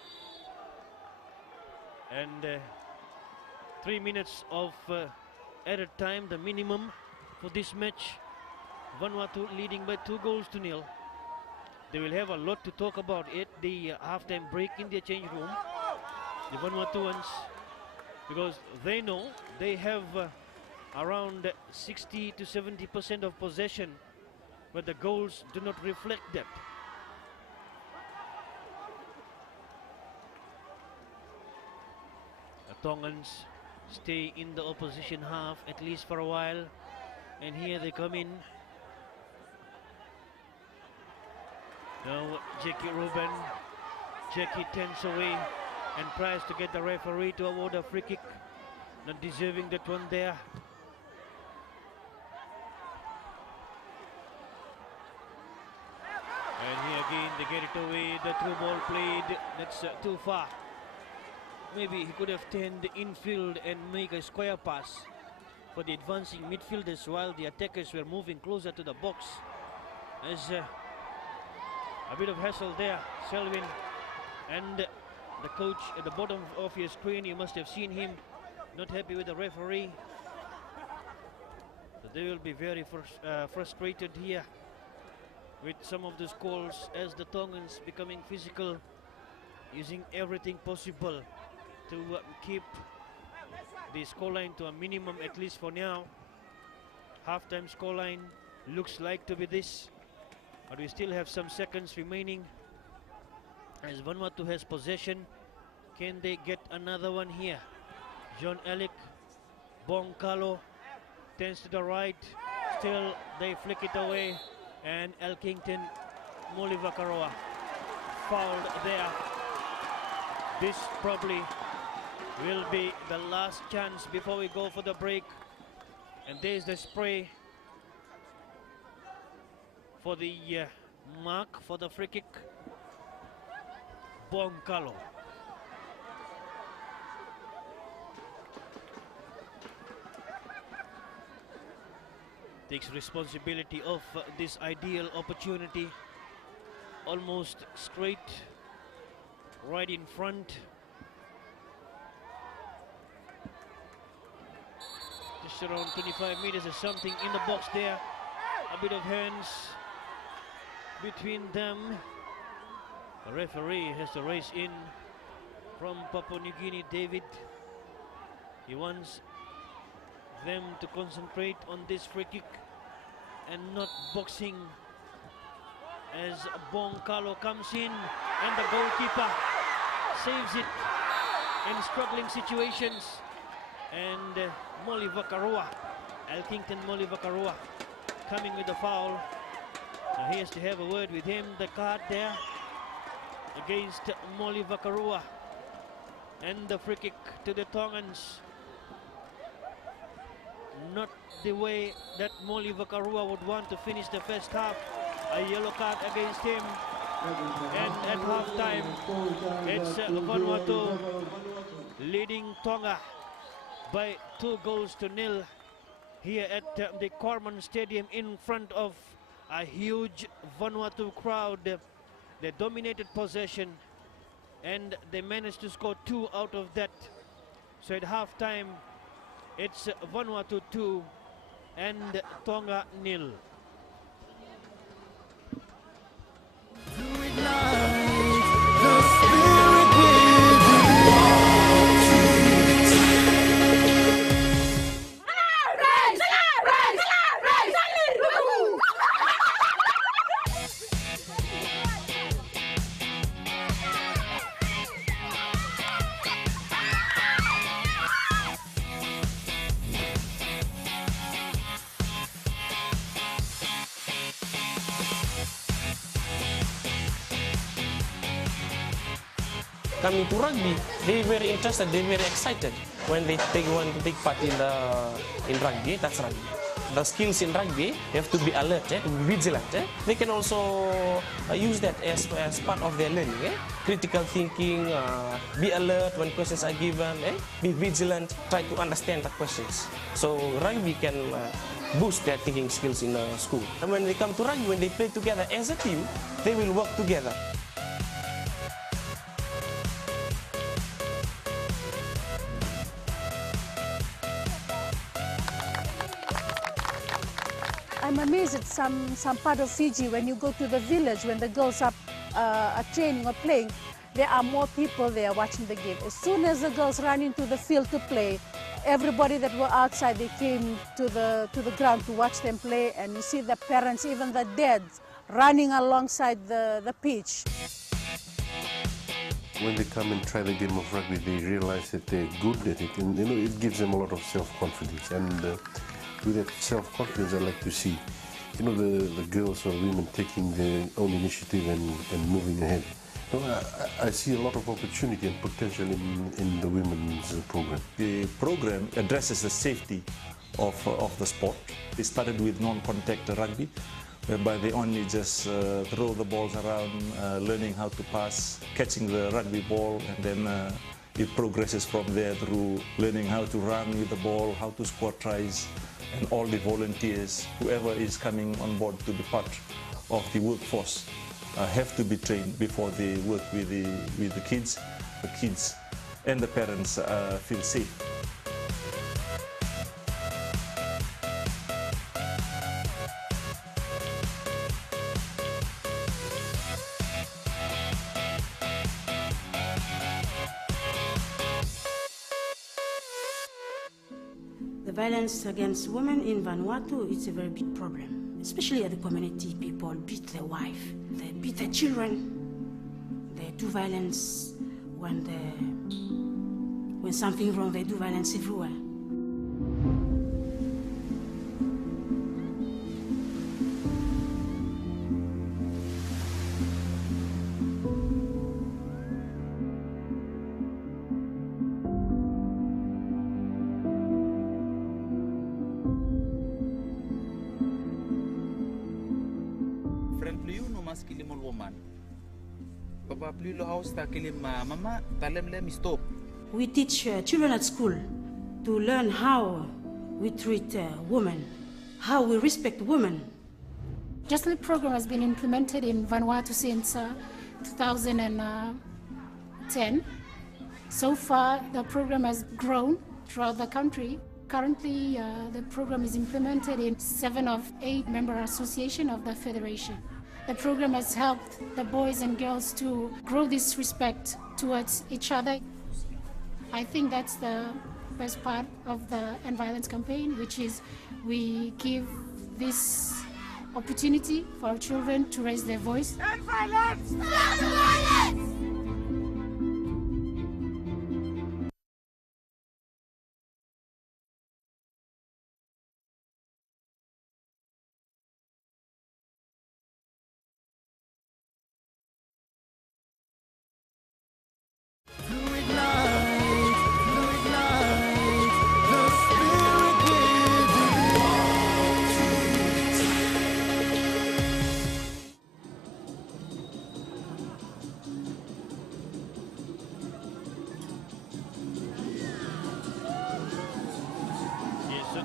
And 3 minutes of added time, the minimum for this match. Vanuatu leading by 2-0. They will have a lot to talk about at the halftime break in their change room, the Vanuatuans, because they know they have around 60 to 70% of possession, but the goals do not reflect that. The Tongans stay in the opposition half at least for a while, and here they come in. Now Jackie Ruben, Jackie turns away and tries to get the referee to award a free kick. Not deserving that one there. And here again they get it away, the through ball played, that's too far. Maybe he could have turned the infield and make a square pass for the advancing midfielders while the attackers were moving closer to the box. As a bit of hassle there, Selwyn, and the coach at the bottom of your screen, you must have seen him not happy with the referee. So they will be very frustrated here with some of those calls, as the Tongans becoming physical, using everything possible to keep the scoreline to a minimum, at least for now. Halftime scoreline looks like to be this, but we still have some seconds remaining as Vanuatu has possession. Can they get another one here? John Elick, Bonkalo turns to the right, still they flick it away, and Elkington Molivakaroa fouled there. This probably will be the last chance before we go for the break. And there's the spray for the mark for the free kick. Bonkalo. Takes responsibility of this ideal opportunity. Almost straight, right in front. Just around 25 meters or something in the box there. A bit of hands between them. The referee has to race in from Papua New Guinea, David. He wants them to concentrate on this free kick and not boxing, as Bonkalo comes in and the goalkeeper saves it in struggling situations. And Molivakaroa, Elkington Molivakaroa, coming with the foul. Now he has to have a word with him. The card there against Molivakaroa, and the free kick to the Tongans. Not the way that Molivakaroa would want to finish the first half. A yellow card against him. And at halftime, it's Vanuatu leading Tonga by 2-0 here at the Corman Stadium in front of a huge Vanuatu crowd. They dominated possession and they managed to score 2 out of that. So at halftime, it's Vanuatu 2 and Tonga 0. Coming to rugby, they're very interested, they're very excited when they want to take part in rugby. That's rugby. The skills in rugby, they have to be alert, to be vigilant. They can also use that as part of their learning. Critical thinking, be alert when questions are given, be vigilant, try to understand the questions. So rugby can boost their thinking skills in school. And when they come to rugby, when they play together as a team, they will work together. I'm amazed at some part of Fiji when you go to the village, when the girls are training or playing, there are more people there watching the game. As soon as the girls run into the field to play, everybody that were outside, they came to the ground to watch them play, and you see the parents, even the dads, running alongside the pitch. When they come and try the game of rugby, they realize that they're good at it, and it gives them a lot of self-confidence. And with that self-confidence, I like to see, the girls or women taking their own initiative and moving ahead. I see a lot of opportunity and potential in the women's program. The program addresses the safety of the sport. They started with non-contact rugby, whereby they only just throw the balls around, learning how to pass, catching the rugby ball, and then it progresses from there through learning how to run with the ball, how to score tries, and all the volunteers, whoever is coming on board to be part of the workforce, have to be trained before they work with the kids. The kids and the parents feel safe. The violence against women in Vanuatu is a very big problem, especially at the community. People beat their wife, they beat their children, they do violence when something wrong, they do violence everywhere. friend plus no maskili mo woman. Papa plus lo house ta kilim mama talem let me stop. We teach children at school to learn how we treat women, how we respect women. Just the program has been implemented in Vanuatu since 2010. So far, the program has grown throughout the country. Currently, the program is implemented in 7 of 8 member associations of the Federation. The program has helped the boys and girls to grow this respect towards each other. I think that's the best part of the End Violence campaign, which is we give this opportunity for our children to raise their voice. End violence! Stop the violence!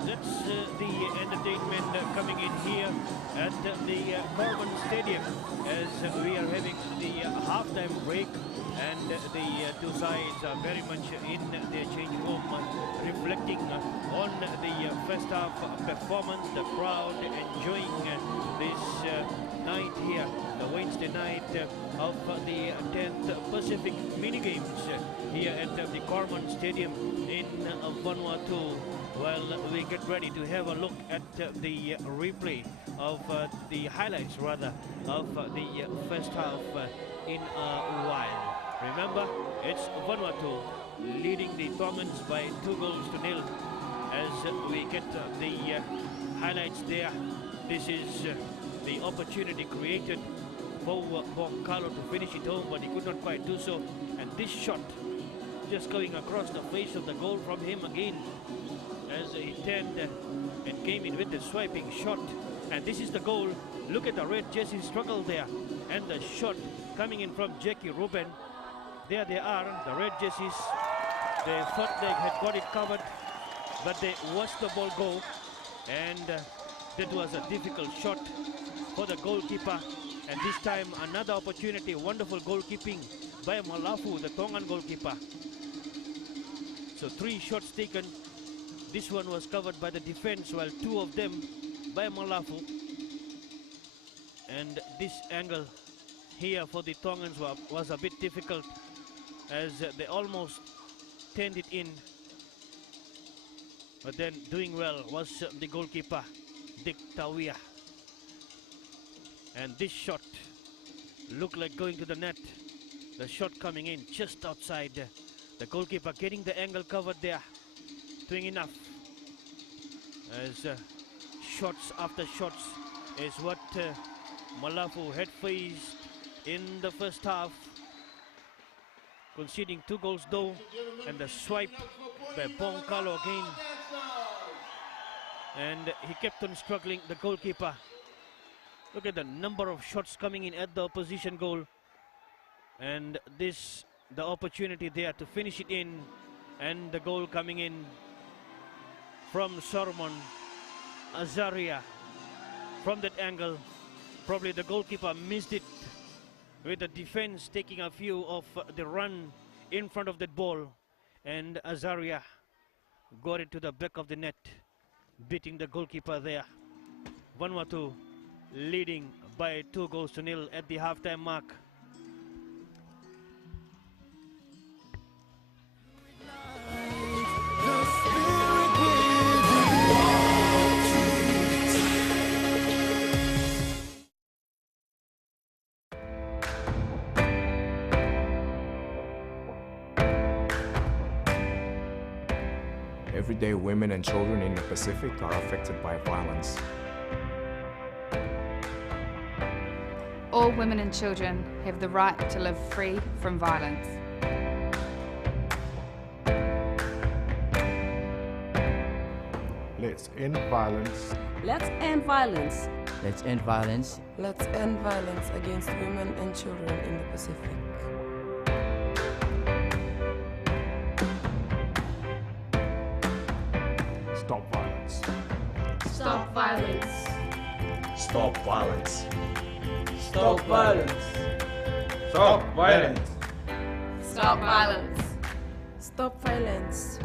That's the entertainment coming in here at the Corman Stadium as we are having the halftime break, and the two sides are very much in their change room, reflecting on the first half performance, the crowd enjoying this night here, the Wednesday night of the 10th Pacific mini games here at the Corman Stadium in Vanuatu. Well, we get ready to have a look at the replay of the highlights, rather, of the first half in a while. Remember, it's Vanuatu leading the Tongans by 2-0 as we get the highlights there. This is the opportunity created for Carlo to finish it home, but he could not quite do so. And this shot just going across the face of the goal from him again, as he turned and came in with the swiping shot. And this is the goal. Look at the red jersey struggle there, and the shot coming in from Jackie Ruben. There they are, the red jerseys. They thought they had got it covered, but they watched the ball go, and that was a difficult shot for the goalkeeper. And this time another opportunity, wonderful goalkeeping by Malafu, the Tongan goalkeeper. So 3 shots taken. This one was covered by the defense, while 2 of them by Malafu. And this angle here for the Tongans was a bit difficult, as they almost turned it in. But then doing well was the goalkeeper, Dick Tawia. And this shot looked like going to the net. The shot coming in just outside. The goalkeeper getting the angle covered there, doing enough. As shots after shots is what Malafu had faced in the first half, conceding 2 goals though, and the swipe by Bonkalo again, and he kept on struggling, the goalkeeper. Look at the number of shots coming in at the opposition goal, and this the opportunity there to finish it in, and the goal coming in from Solomon Azaria from that angle. Probably the goalkeeper missed it, with the defense taking a few of the run in front of that ball, and Azaria got it to the back of the net, beating the goalkeeper there. Vanuatu leading by 2-0 at the halftime mark. Everyday women and children in the Pacific are affected by violence. All women and children have the right to live free from violence. Let's Let's end violence. Let's end violence. Let's end violence. Let's end violence against women and children in the Pacific. Stop violence. Stop violence. Stop violence. Stop violence. Stop violence. Stop violence. Stop violence.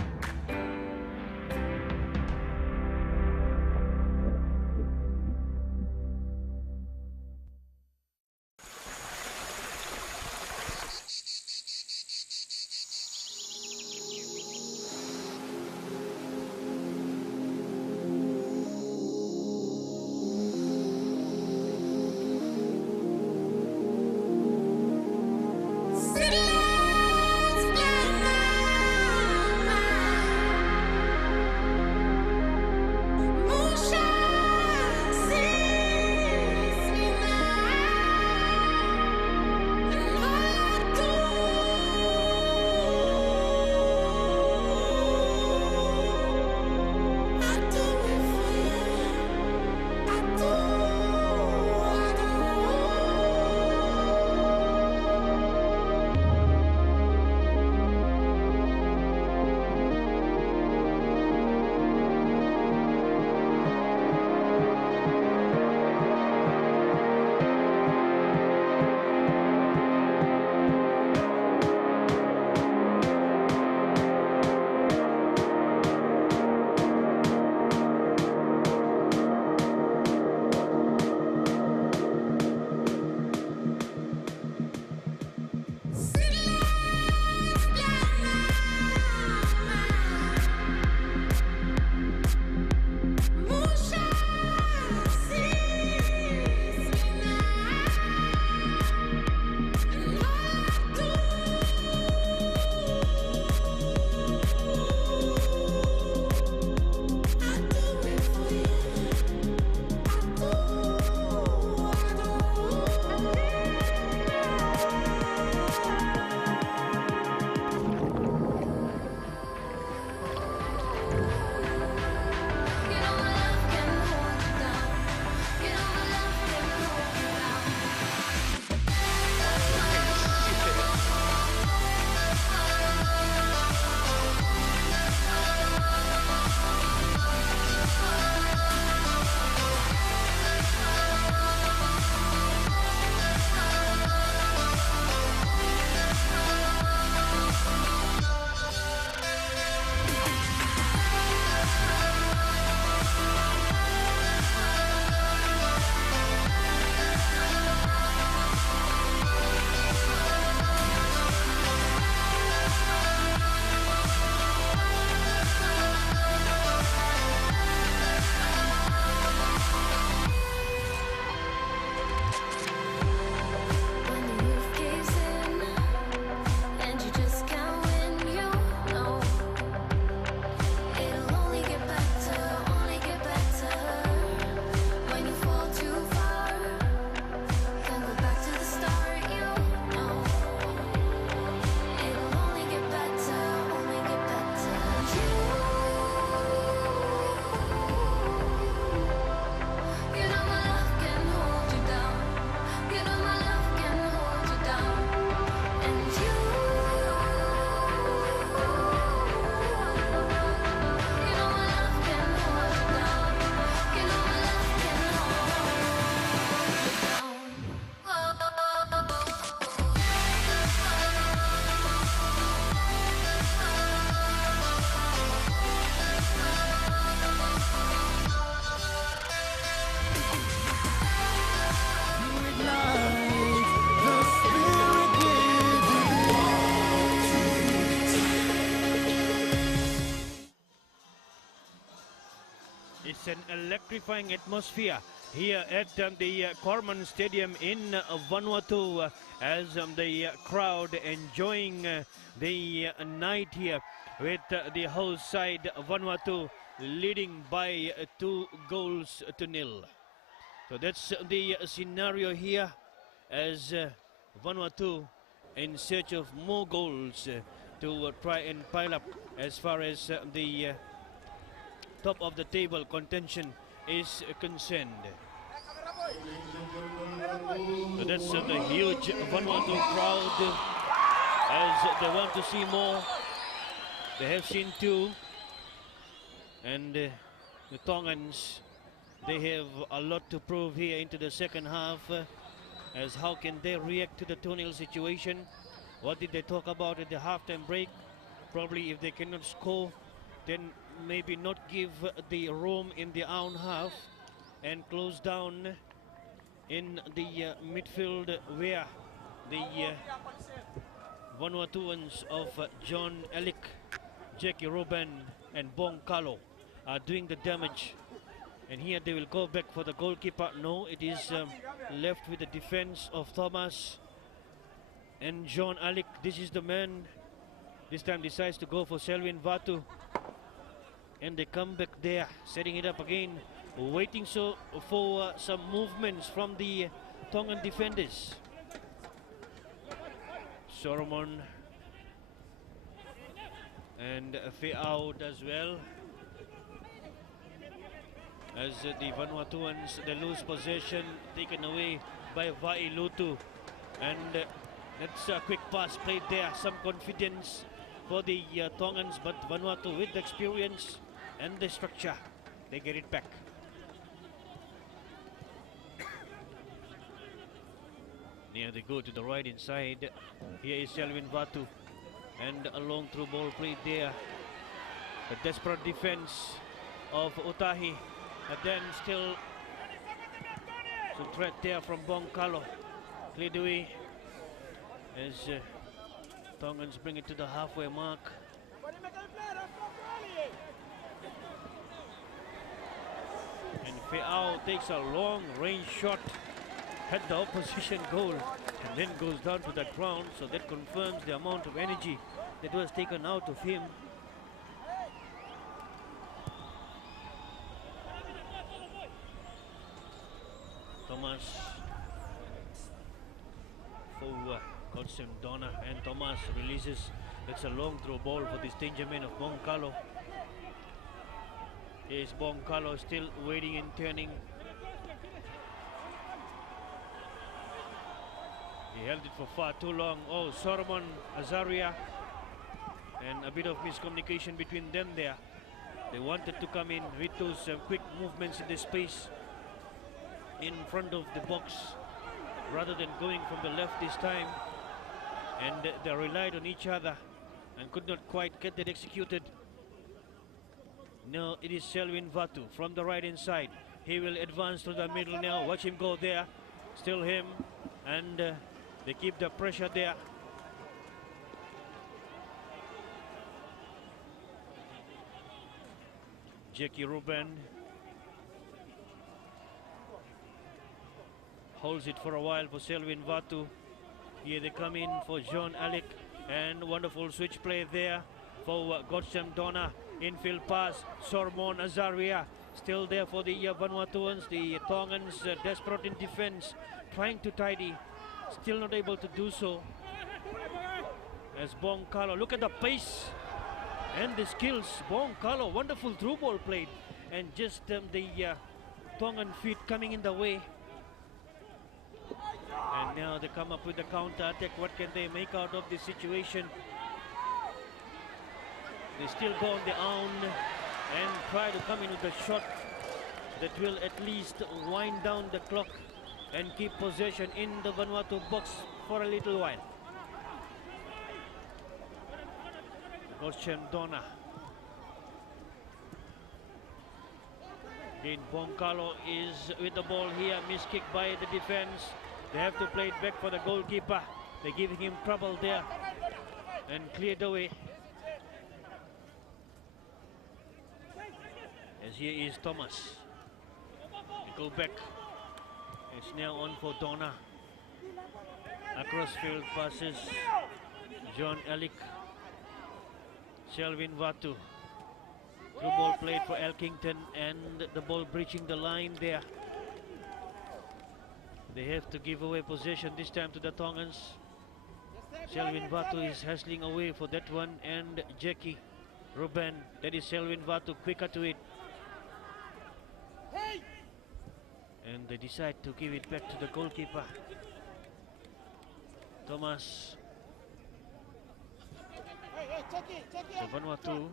It's an electrifying atmosphere here at the Corman Stadium in Vanuatu as the crowd enjoying the night here with the host side Vanuatu leading by 2-0. So that's the scenario here as Vanuatu in search of more goals to try and pile up as far as the top of the table contention is concerned. So that's the huge Vanuatu crowd as they want to see more. They have seen two, and the Tongans, they have a lot to prove here into the second half, as how can they react to the 2-0 situation. What did they talk about at the halftime break? Probably if they cannot score, then maybe not give the room in their own half and close down in the midfield, where the Vanuatuans of John Elik, Jackie Ruben and Bong Kalo are doing the damage. And here they will go back for the goalkeeper. No, it is left with the defense of Thomas and John Elik. This is the man. This time decides to go for Selwyn Vatu. And they come back there, setting it up again, waiting for some movements from the Tongan defenders. Solomon and Feao does well. As the Vanuatuans, they lose possession, taken away by Va'ilutu. And that's a quick pass played there, some confidence for the Tongans, but Vanuatu with the experience and the structure, they get it back. Near they go to the right inside. Here is Selwyn Vatu, and a long through ball played there. The desperate defense of Utahi, but then still some threat there from Bong Kalo. Cleared away as Tongans bring it to the halfway mark. And Feao takes a long range shot at the opposition goal and then goes down to the ground, so that confirms the amount of energy that was taken out of him. Thomas for Godsam Donna, and Thomas releases. It's a long throw ball for this danger man of Bong Kalo. Is Bong Kalo still waiting and turning? He held it for far too long. Oh, Solomon Azaria, and a bit of miscommunication between them there. They wanted to come in with those quick movements in the space in front of the box rather than going from the left this time, and they relied on each other and could not quite get that executed. No, it is Selwyn Vatu from the right inside. He will advance to the middle now. Watch him go there. Still him, and they keep the pressure there. Jackie Ruben holds it for a while for Selwyn Vatu. Here they come in for John Alec, and wonderful switch play there for Godsam Donna. Infield pass, Sormon Azaria still there for the Vanuatuans. The Tongans desperate in defense, trying to tidy, still not able to do so. As Bong Kalo, look at the pace and the skills. Bong Kalo, wonderful through ball played, and just the Tongan feet coming in the way. And now they come up with the counter attack. What can they make out of this situation? They still go on their own and try to come in with a shot that will at least wind down the clock and keep possession in the Vanuatu box for a little while. Godsam Donna. Again, Bong Kalo is with the ball here. Miss kick by the defense. They have to play it back for the goalkeeper. They're giving him trouble there, and cleared away. As here is Thomas. They go back. It's now on for Donna. Across field passes. John Elik. Selwyn Vatu. Through ball played for Elkington, and the ball breaching the line there. They have to give away possession this time to the Tongans. Selwyn Vatu is hustling away for that one, and Jackie Ruben. That is Selwyn Vatu, quicker to it. And they decide to give it back to the goalkeeper, Thomas. So Vanuatu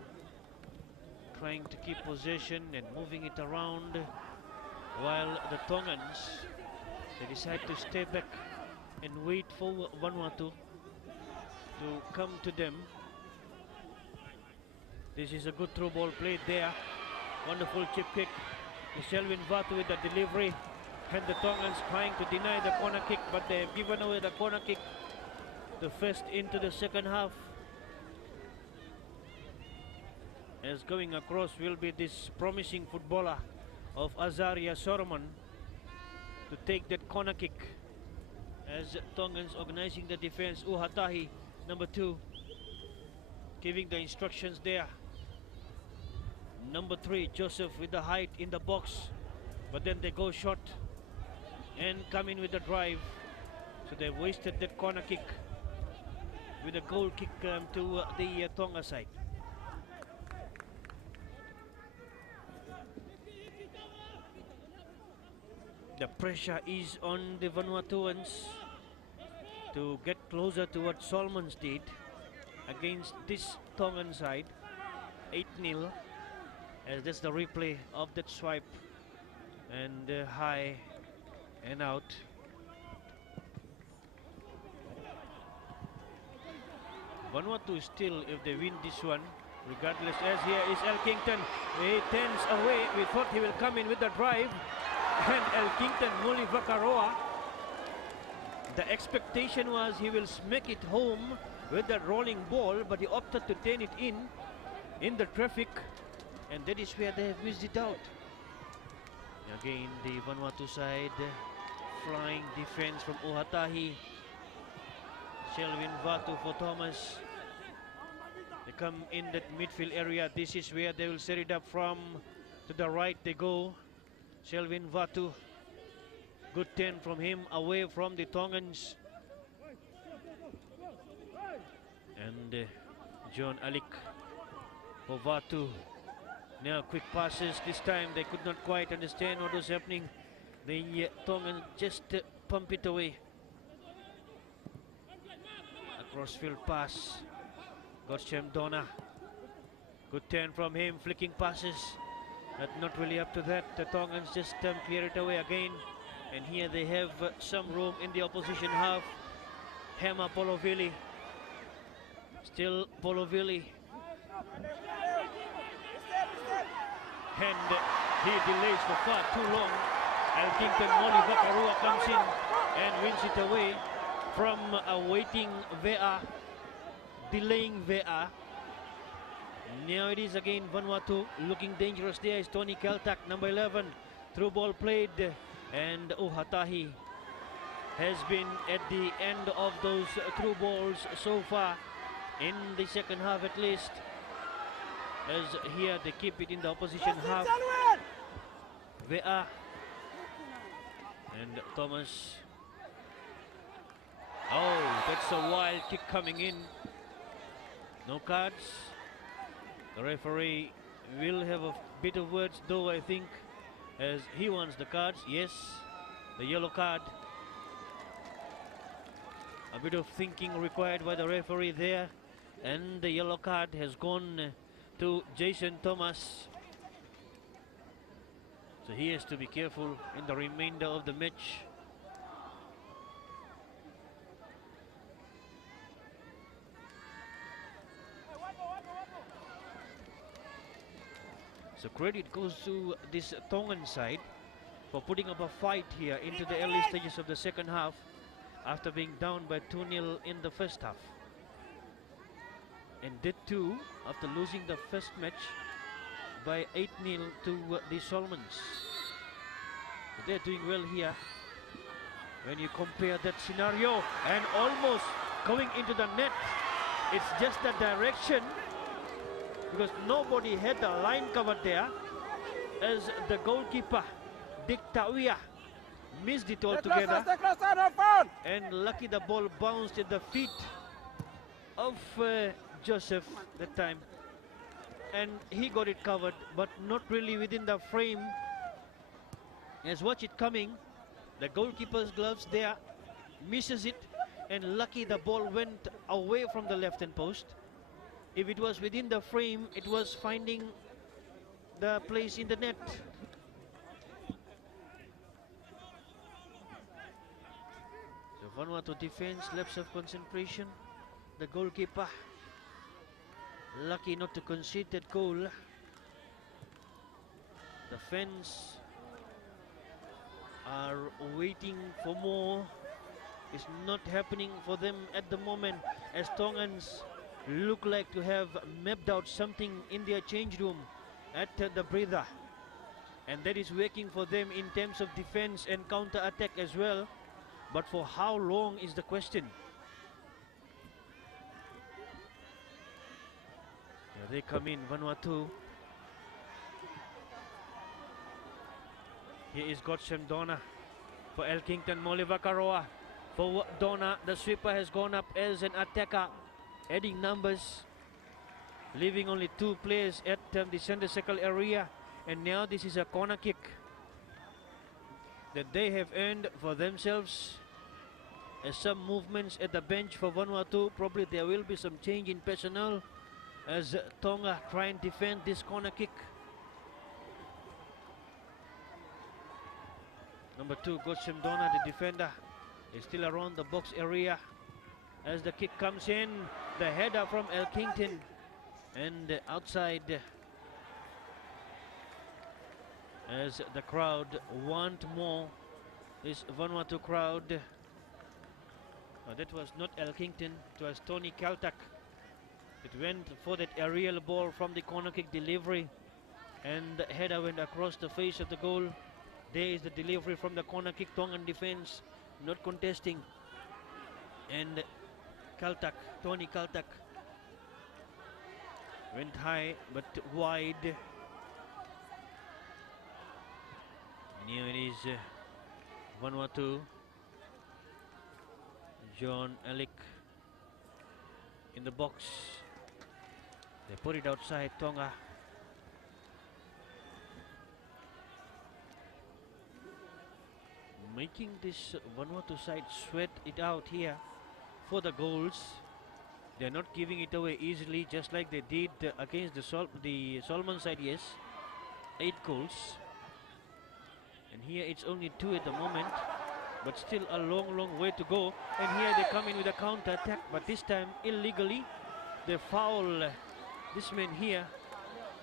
trying to keep possession and moving it around, while the Tongans, they decide to stay back and wait for Vanuatu to come to them. This is a good through ball played there. Wonderful chip kick. Shelvin Vatu with the delivery, and the Tongans trying to deny the corner kick, but they have given away the corner kick. The first into the second half. As going across will be this promising footballer of Azaria Soroman to take that corner kick, as Tongans organizing the defense. Uhatahi, number 2, giving the instructions there. Number 3, Joseph with the height in the box, but then they go short and come in with the drive. So they've wasted that corner kick with a goal kick to the Tonga side. The pressure is on the Vanuatuans to get closer to what Solomons did against this Tongan side. 8-0, as that's the replay of that swipe, and high and out. Vanuatu still, if they win this one, regardless, as here is Elkington. He turns away. We thought he will come in with the drive. And Elkington, Muli Vakaroa, the expectation was he will smack it home with that rolling ball, but he opted to turn it in the traffic, and that is where they have missed it out. Again, the Vanuatu side, flying defense from Uhatahi. Shelvin Vatu for Thomas. They come in that midfield area. This is where they will set it up from. To the right they go. Shelvin Vatu. Good turn from him away from the Tongans. And John Alik for Vatu. Now quick passes. This time they could not quite understand what was happening. The Tongan just pump it away. A crossfield pass. Gotchem Donna. Good turn from him. Flicking passes. But not really up to that. The Tongans just clear it away again. And here they have some room in the opposition half. Hema Polovili. Still Polovili. And he delays for far too long. Elkington Moli Vakarua comes in and wins it away from awaiting VAR, delaying VAR. Now it is again Vanuatu looking dangerous. There is Tony Keltak, number 11. Through ball played, and Uhatahi has been at the end of those through balls so far in the second half at least. As here they keep it in the opposition half. VAR. And Thomas. Oh, that's a wild kick coming in. No cards. The referee will have a bit of words though, I think, as he wants the cards. Yes, the yellow card. A bit of thinking required by the referee there, and the yellow card has gone to Jason Thomas. So he has to be careful in the remainder of the match. So credit goes to this Tongan side for putting up a fight here into the early stages of the second half after being down by 2-0 in the first half. And that too after losing the first match by 8-0 to the Solomons. But they're doing well here when you compare that scenario, and almost going into the net. It's just the direction, because nobody had the line covered there, as the goalkeeper Dick Tawia missed it altogether, and lucky the ball bounced at the feet of Joseph that time, and he got it covered, but not really within the frame Yes, watch it coming. The goalkeeper's gloves there, misses it, and lucky the ball went away from the left hand post. If it was within the frame, it was finding the place in the net. The Vanuatu defense, lapse of concentration. The goalkeeper lucky not to concede that goal. The fans are waiting for more. It's not happening for them at the moment, as Tongans look like to have mapped out something in their change room at the breather, and that is working for them in terms of defense and counter attack as well. But for how long is the question? Here they come in, Vanuatu. Here is Godsem Donna for Elkington. Molivakaroa for Donna. The sweeper has gone up as an attacker, adding numbers, leaving only 2 players at the center circle area. And now this is a corner kick that they have earned for themselves. As some movements at the bench for Vanuatu, probably there will be some change in personnel as Tonga try and defend this corner kick. Number 2, Godsem Donna, the defender, is still around the box area as the kick comes in. The header from Elkington, and outside as the crowd want more. This Vanuatu crowd. That was not Elkington, it was Tony Kaltak. It went for that aerial ball from the corner kick delivery, and the header went across the face of the goal. There is the delivery from the corner kick. Tongan defense not contesting, and Kaltak, Tony Kaltak, went high but wide. Here it is Vanuatu. John Alec in the box. They put it outside Tonga. Making this Vanuatu side sweat it out here for the goals. They're not giving it away easily, just like they did against the Solomon side. Yes, 8 goals, and here it's only 2 at the moment, but still a long way to go. And here they come in with a counter attack, but this time illegally. They foul this man here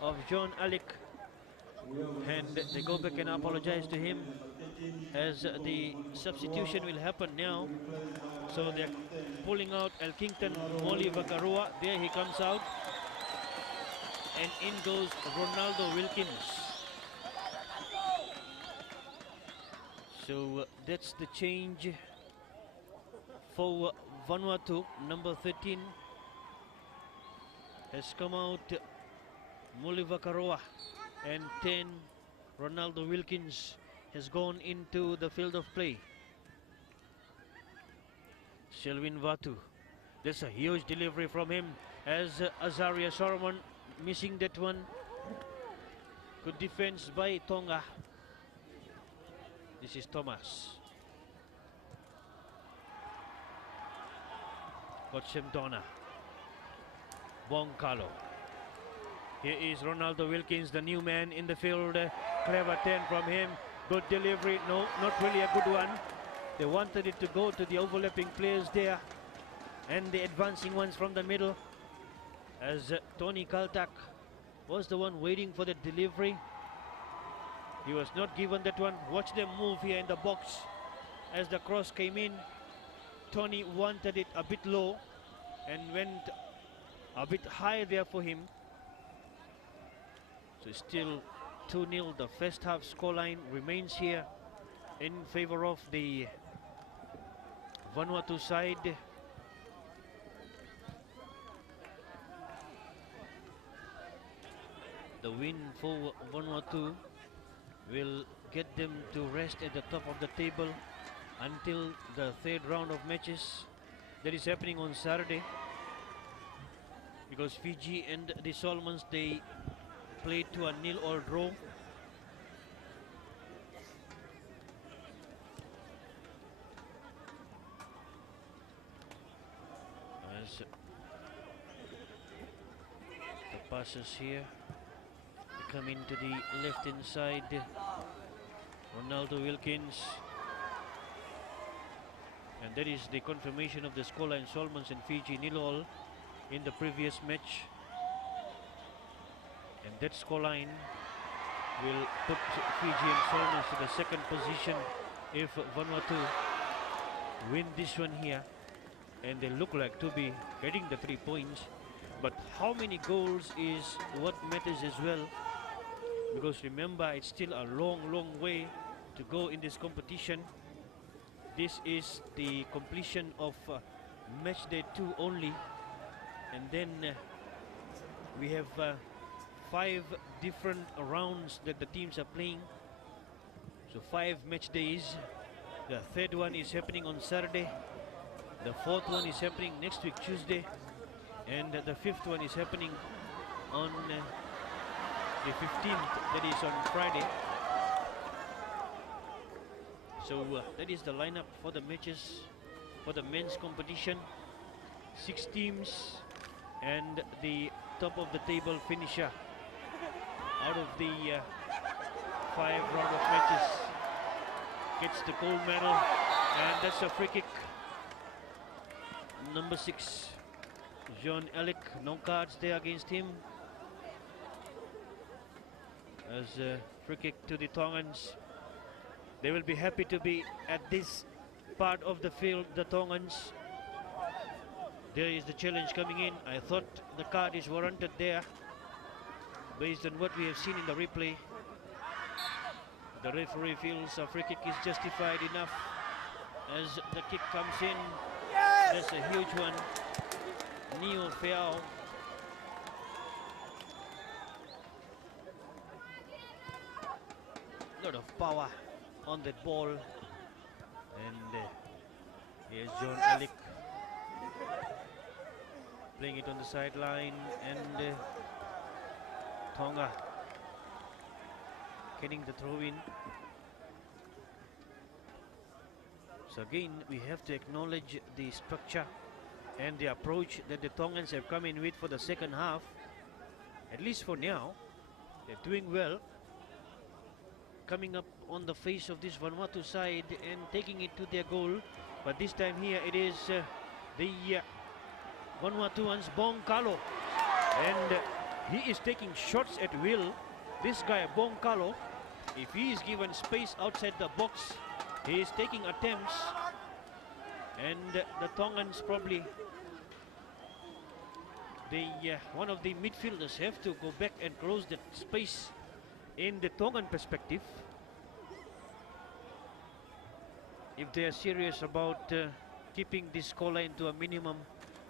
of John Alec, and they go back and apologize to him, as the substitution will happen now. So they're pulling out Elkington, Molly Vakarua. There he comes out, and in goes Ronaldo Wilkins. So that's the change for Vanuatu. Number 13 has come out, Molly Vakarua, and 10 Ronaldo Wilkins has gone into the field of play. Shelvin Vatu, there's a huge delivery from him, as Azaria Solomon missing that one. Good defense by Tonga. This is Thomas. Godsem Donna. Bongkalo. Here is Ronaldo Wilkins, the new man in the field. Clever 10 from him. Good delivery. No, not really a good one. They wanted it to go to the overlapping players there, and the advancing ones from the middle, as Tony Kaltak was the one waiting for the delivery. He was not given that one. Watch them move here in the box as the cross came in. Tony wanted it a bit low and went a bit high there for him. So still 2-0. The first half scoreline remains here in favor of the Vanuatu side. The win for Vanuatu will get them to rest at the top of the table until the 3rd round of matches that is happening on Saturday, because Fiji and the Solomons, they played to a 0-0 draw. passes here. They come into the left-hand side. Ronaldo Wilkins. And that is the confirmation of the scoreline. Solomons and Fiji 0-0 in the previous match. And that scoreline will put Fiji and Solomons to the second position if Vanuatu win this one here. And they look like to be getting the 3 points. But how many goals is what matters as well. Because remember, it's still a long, long way to go in this competition. This is the completion of match day 2 only. And then we have 5 different rounds that the teams are playing. So 5 match days. The 3rd one is happening on Saturday. The 4th one is happening next week Tuesday. And the 5th one is happening on the 15th, that is on Friday. So that is the lineup for the matches for the men's competition. 6 teams and the top of the table finisher out of the 5 round of matches gets the gold medal, and that's a free kick. Number 6, John Alec, no cards there against him. As a free kick to the Tongans. They will be happy to be at this part of the field, the Tongans. There is the challenge coming in. I thought the card is warranted there based on what we have seen in the replay. The referee feels a free kick is justified enough as the kick comes in. That's a huge one. Neo Feao. Lot of power on that ball. And here's John Alec playing it on the sideline, and Tonga getting the throw in. So again, we have to acknowledge the structure and the approach that the Tongans have come in with for the second half. At least for now, they're doing well, coming up on the face of this Vanuatu side and taking it to their goal. But this time here it is the Vanuatuans, Bong Kalo, and he is taking shots at will. This guy Bong Kalo, if he is given space outside the box, he is taking attempts, and the Tongans probably, one of the midfielders have to go back and close that space in the Tongan perspective if they are serious about keeping this scoreline to a minimum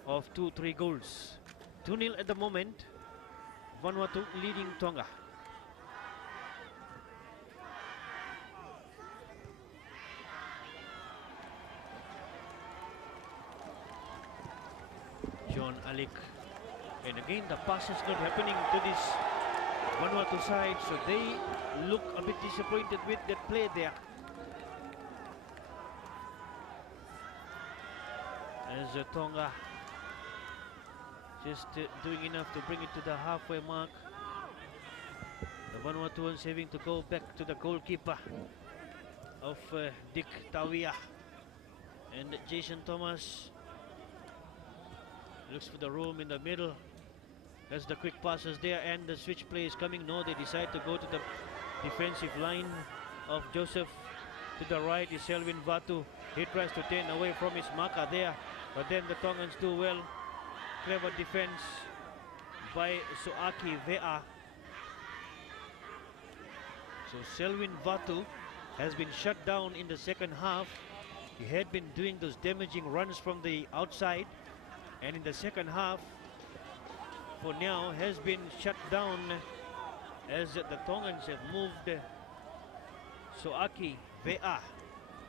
of 2-3 goals. 2-0 at the moment. Vanuatu leading Tonga. John Alec, and again the pass is not happening to this Vanuatu side, so they look a bit disappointed with that play there. As Tonga just doing enough to bring it to the halfway mark. The Vanuatuans having to go back to the goalkeeper of Dick Tawia, and Jason Thomas looks for the room in the middle. As the quick passes there, and the switch play is coming. No, they decide to go to the defensive line of Joseph. To the right is Selwyn Vatu. He tries to turn away from his marker there, but then the Tongans do well. Clever defense by Soaki Vea. So Selwyn Vatu has been shut down in the second half. He had been doing those damaging runs from the outside, and in the second half, for now, has been shut down as the Tongans have moved Soaki Vea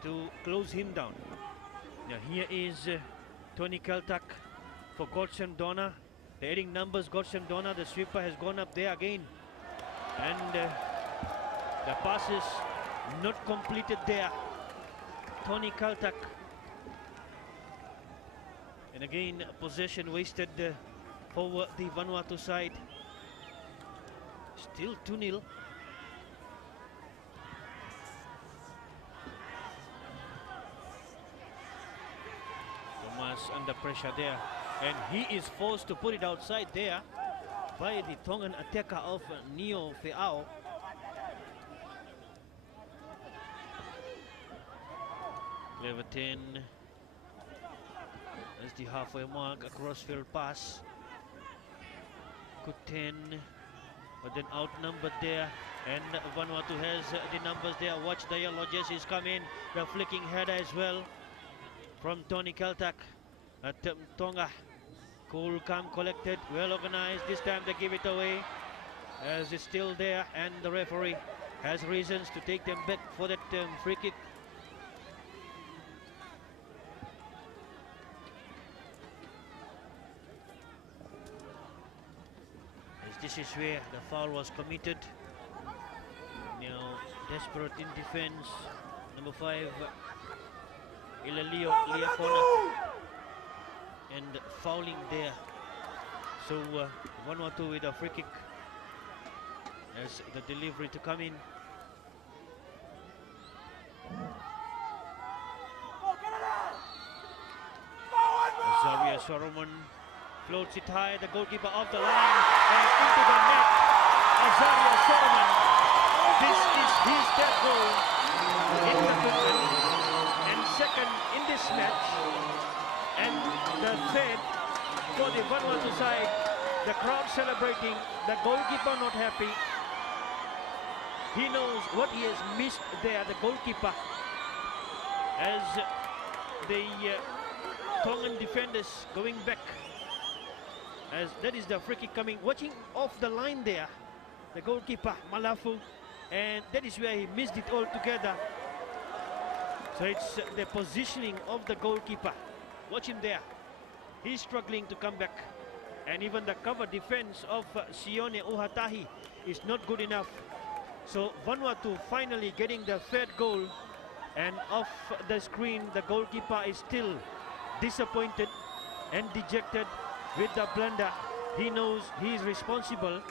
to close him down. Now here is Tony Keltak for Godson Donna. They're adding numbers. Godson Donna, the sweeper, has gone up there again, and the pass is not completed there. Tony Keltak, and again possession wasted for the Vanuatu side. Still 2-0. Thomas under pressure there, and he is forced to put it outside there by the Tongan attacker of Neo Feao. Level 10 as the halfway mark, a crossfield pass. Good 10, but then outnumbered there, and Vanuatu has the numbers there. Watch the yellow jerseys come in, the flicking header as well from Tony Kaltak at Tonga. Cool, calm, collected, well organized. This time they give it away as it's still there, and the referee has reasons to take them back for that free kick. As this is where the foul was committed. Now desperate in defense, number 5 Ilalio Liafona, and fouling there. So Vanuatu with a free kick as the delivery to come in. Xavier Solomon floats it high, the goalkeeper off the line and into the net. Xavier Solomon, this is his third goal in the tournament and second in this match, and the third for the Vanuatu side. The crowd celebrating, the goalkeeper not happy. He knows what he has missed there, the goalkeeper, as the Tongan defenders going back, as that is the free kick coming, watching off the line there, the goalkeeper Malafu, and that is where he missed it altogether. So it's the positioning of the goalkeeper. Watch him there, he's struggling to come back, and even the cover defense of Sione Uhatahi is not good enough. So Vanuatu finally getting the third goal, and off the screen the goalkeeper is still disappointed and dejected with the blunder. He knows he is responsible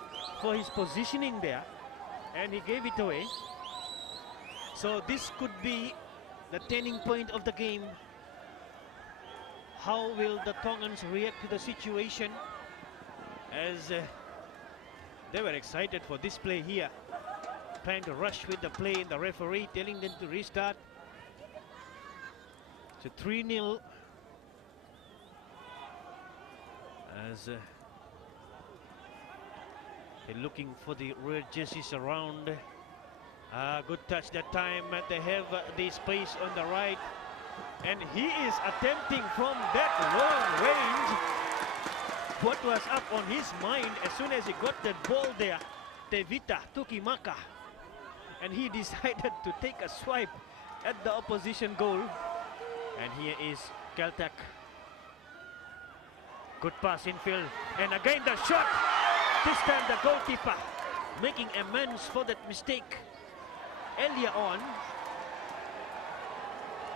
for his positioning there, and he gave it away. So this could be the turning point of the game. How will the Tongans react to the situation, as they were excited for this play here, trying to rush with the play, and the referee telling them to restart. So 3-0 as they're looking for the red jerseys around. Good touch that time. They have the space on the right, and he is attempting from that long range what was up on his mind as soon as he got that ball there, Tevita Tukimaka, and he decided to take a swipe at the opposition goal. And here is Kaltak. Good pass infield, and again the shot. This time the goalkeeper making amends for that mistake earlier on.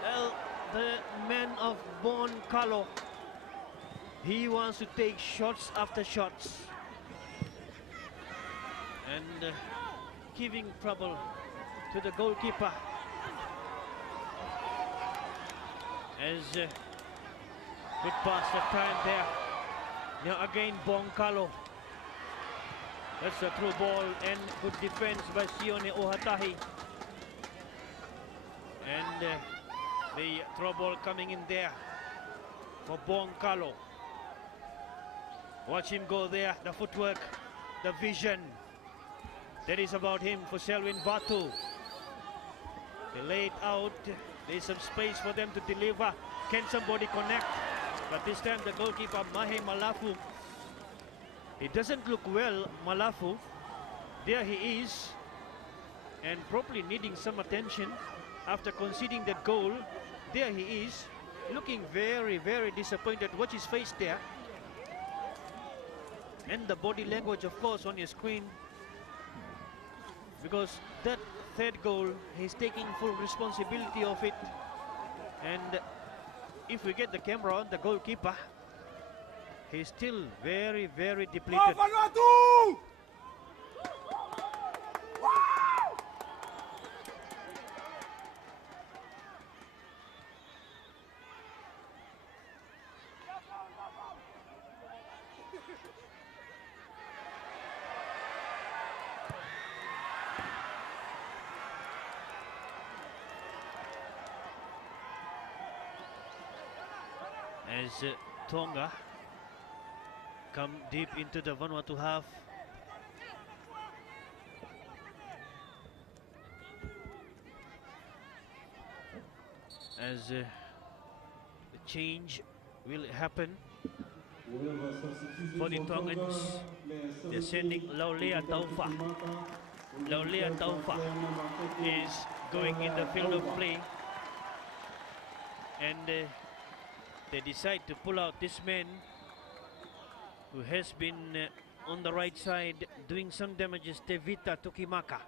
Well, the man of Bon Carlo, he wants to take shots after shots and giving trouble to the goalkeeper, as good pass that time there. Now again Bongkalo. That's a through ball, and good defense by Sione Ohatahi. And the throw ball coming in there for Bongkalo. Watch him go there, the footwork, the vision. That is about him for Selwyn Vatu. They lay it out. There's some space for them to deliver. Can somebody connect? But this time the goalkeeper Mahe Malafu, it doesn't look well. Malafu, there he is, and probably needing some attention after conceding that goal. There he is, looking very, very disappointed. Watch his face there, and the body language, of course, on your screen, because that third goal, he's taking full responsibility of it. And if we get the camera on the goalkeeper, he's still very, very depleted. as Tonga come deep into the Vanuatu half. As the change will happen for the Tongans. They're sending Laulea Taufa. Laulea Taufa is going in the field of play, and they decide to pull out this man who has been on the right side doing some damages, Tevita Tukimaka.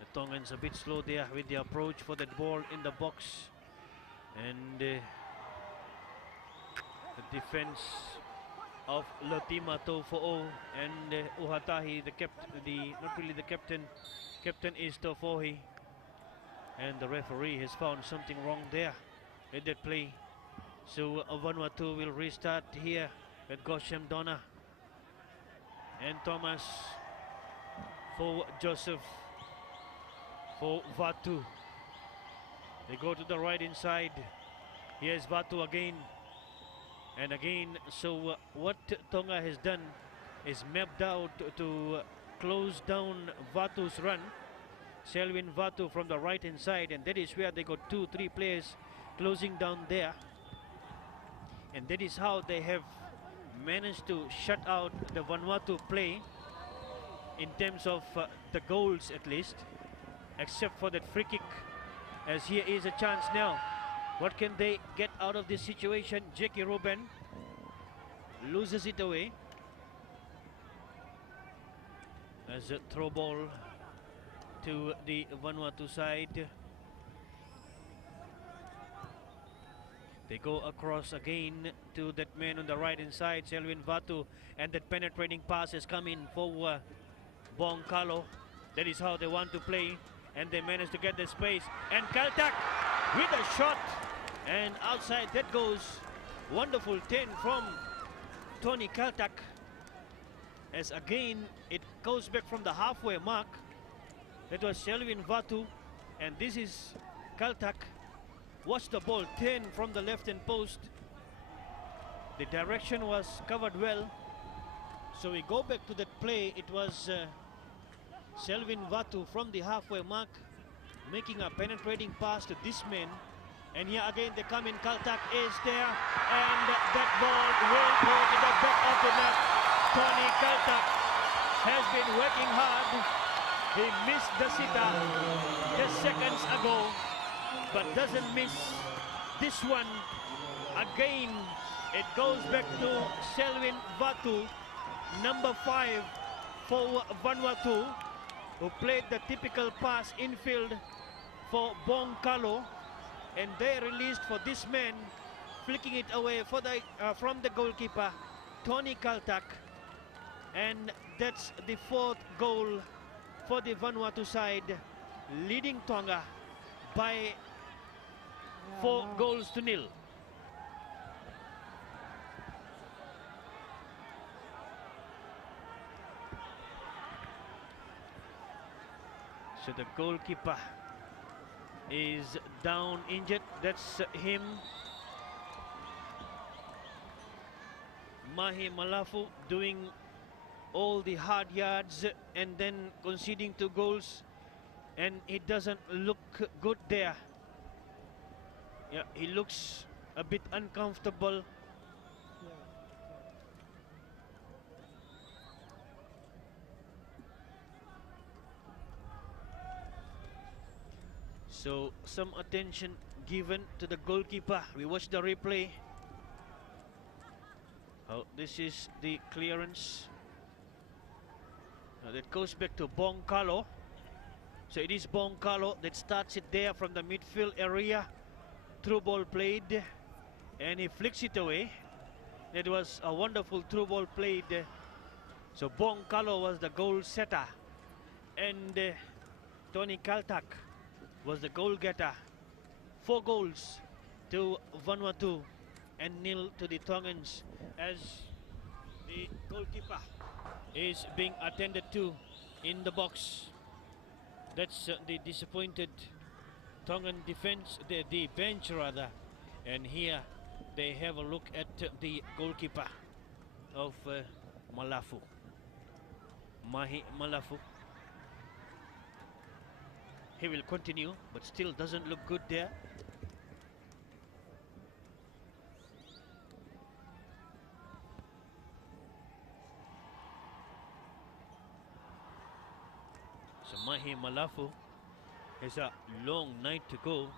The Tongans a bit slow there with the approach for that ball in the box, and the defense of Latima Tofo'o and Uhatahi, not really the captain. Captain is Tofohi, and the referee has found something wrong there in that play. So Vanuatu will restart here with Goshem Donna and Thomas for Joseph for Vatu. They go to the right inside. Here's Vatu again and again. So what Tonga has done is mapped out to close down Vatu's run. Selwyn Vatu from the right hand side, and that is where they got 2-3 players closing down there. And that is how they have managed to shut out the Vanuatu play in terms of the goals, at least, except for that free kick, as here is a chance now. What can they get out of this situation? Jackie Ruben loses it away as a throw ball to the Vanuatu side. They go across again to that man on the right hand side, Selwyn Vatu, and that penetrating pass has come in for Bong Kalo. That is how they want to play, and they manage to get the space. And Kaltak with a shot, and outside that goes. Wonderful 10 from Tony Kaltak, as again it goes back from the halfway mark. That was Selwyn Vatu, and this is Kaltak. Watch the ball, 10 from the left hand post. The direction was covered well. So we go back to that play. It was Selwyn Vatu from the halfway mark making a penetrating pass to this man. And here again they come in. Kaltak is there, and that ball will go to the back of the net. Tony Kaltak has been working hard. He missed the sitter just seconds ago, but doesn't miss this one. Again, it goes back to Selwyn Vatu, number 5 for Vanuatu, who played the typical pass infield for Bong Kalo, and they released for this man, flicking it away for the from the goalkeeper, Tony Kaltak, and that's the 4th goal for the Vanuatu side, leading Tonga by 4-0. So the goalkeeper is down injured. That's him. Mahi Malafu doing all the hard yards and then conceding 2 goals, and it doesn't look good there. Yeah, he looks a bit uncomfortable. So some attention given to the goalkeeper. We watch the replay. Oh, this is the clearance. That goes back to Bong Kalo. So it is Bong Kalo that starts it there from the midfield area. Through ball played, and he flicks it away. It was a wonderful through ball played. So Bong Kalo was the goal setter, and Tony Kaltak was the goal getter. 4 goals to Vanuatu and 0 to the Tongans, as the goalkeeper is being attended to in the box. That's the disappointed Tongan defense, the bench rather, And here they have a look at the goalkeeper of Malafu, Mahi Malafu. He will continue, but still doesn't look good there. So Mahi Malafu has a long night to go,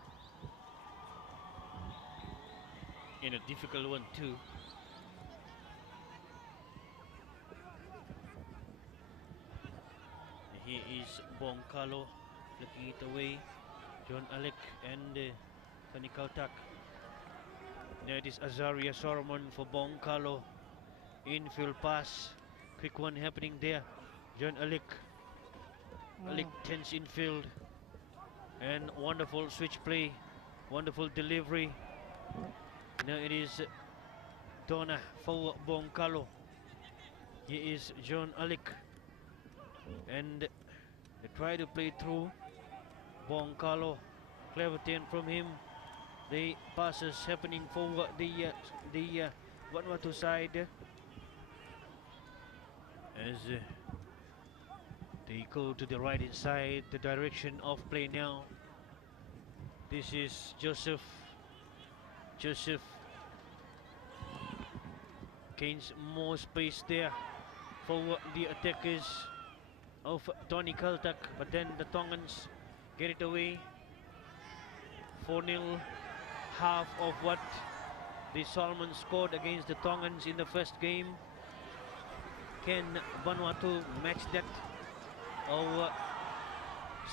in a difficult one too. Here is Bongkalo flicking it away. John Alec and Tony Kautak. Now it is Azaria Solomon for Bongkalo. Infield pass. Quick one happening there. John Alec. Alec tense infield. And wonderful switch play. Wonderful delivery. Now it is Donna for Bongkalo. Here is John Alec. And they try to play through. Bongkalo, clever turn from him. The passes happening for the Vanuatu side as they go to the right inside the direction of play now. This is Joseph. Joseph gains more space there for the attackers of Tony Kaltak, but then the Tongans get it away. 4-0, half of what the Solomons scored against the Tongans in the first game. Can Vanuatu match that or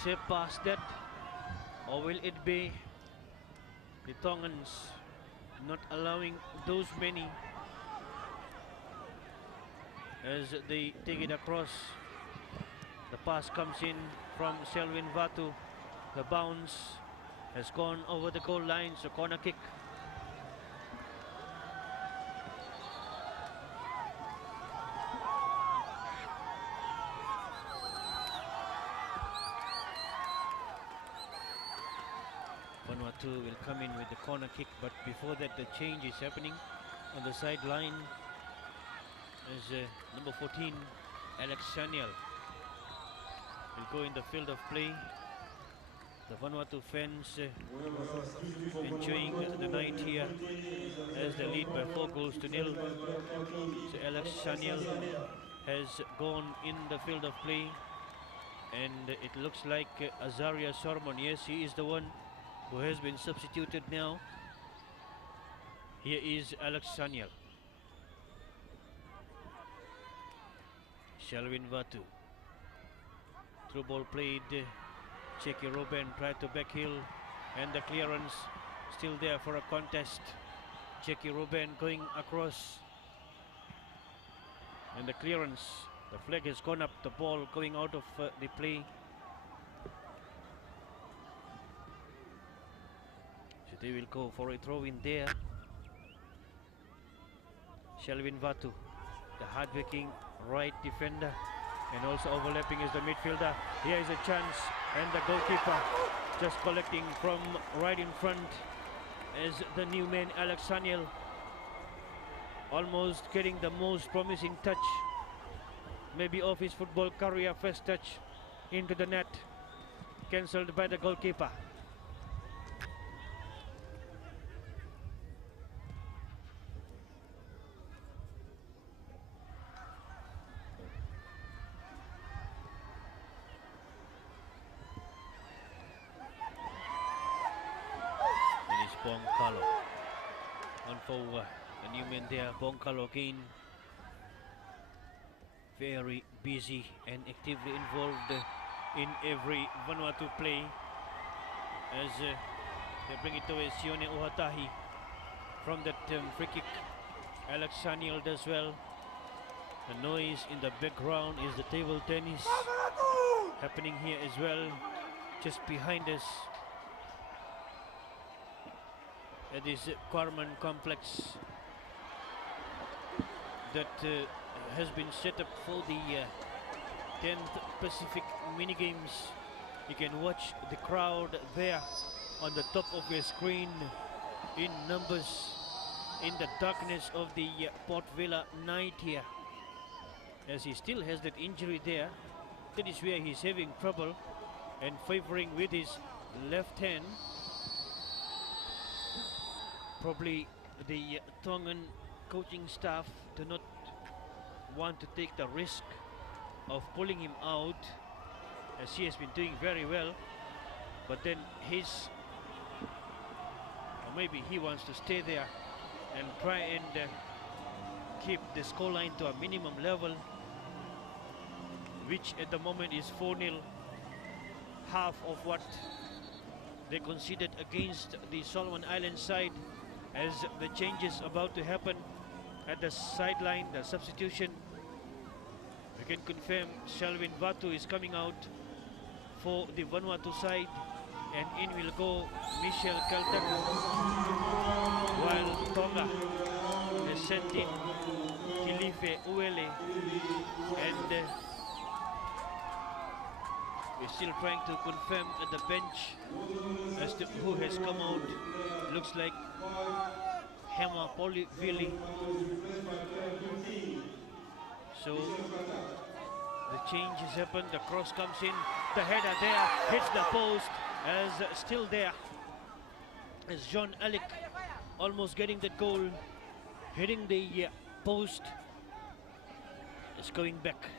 surpass that, or will it be the Tongans not allowing those many as they take it across? The pass comes in from Selwyn Vatu. The bounce has gone over the goal line, so corner kick. Vanuatu will come in with the corner kick, but before that the change is happening on the sideline as number 14, Alex Shaniel, will go in the field of play. The Vanuatu fans enjoying the night here as they lead by 4-0. So Alex Shaniel has gone in the field of play, and it looks like Azaria Sormon, yes, he is the one who has been substituted now. Here is Alex Shaniel. Shelvin Vatu. Through ball played. Checky Ruben tried to backheel, and the clearance still there for a contest. Checky Ruben going across, and the clearance, the flag has gone up, the ball going out of the play. So they will go for a throw in there. Shelvin Vatu, the hard-working right defender, and also overlapping is the midfielder. Here is a chance, and the goalkeeper just collecting from right in front as the new man Alex Saniel almost getting the most promising touch, maybe of his football career, first touch into the net, cancelled by the goalkeeper. Bongkalo on for the new man there. Bongkalo again, very busy and actively involved in every Vanuatu play as they bring it to Sione Ohatahi from that free kick. Alex Saniel does well. The noise in the background is the table tennis happening here as well, just behind us. At this Carmen complex that has been set up for the 10th Pacific mini games. You can watch the crowd there on the top of your screen in numbers in the darkness of the Port Vila night here, as he still has that injury there. That is where he's having trouble and favoring with his left hand. Probably the Tongan coaching staff do not want to take the risk of pulling him out, as he has been doing very well, but then or maybe he wants to stay there and try and keep the scoreline to a minimum level, which at the moment is 4-0, half of what they conceded against the Solomon Island side, as the changes about to happen at the sideline, the substitution. We can confirm Shelvin Vatu is coming out for the Vanuatu side, and in will go Michel Kaltak, while Tonga has sent in Kilife Uele, and we're still trying to confirm at the bench as to who has come out. Looks like Hema Polivili. So the change has happened, the cross comes in, the header there, hits the post, as still there as John Alec almost getting the goal, hitting the post. It's going back.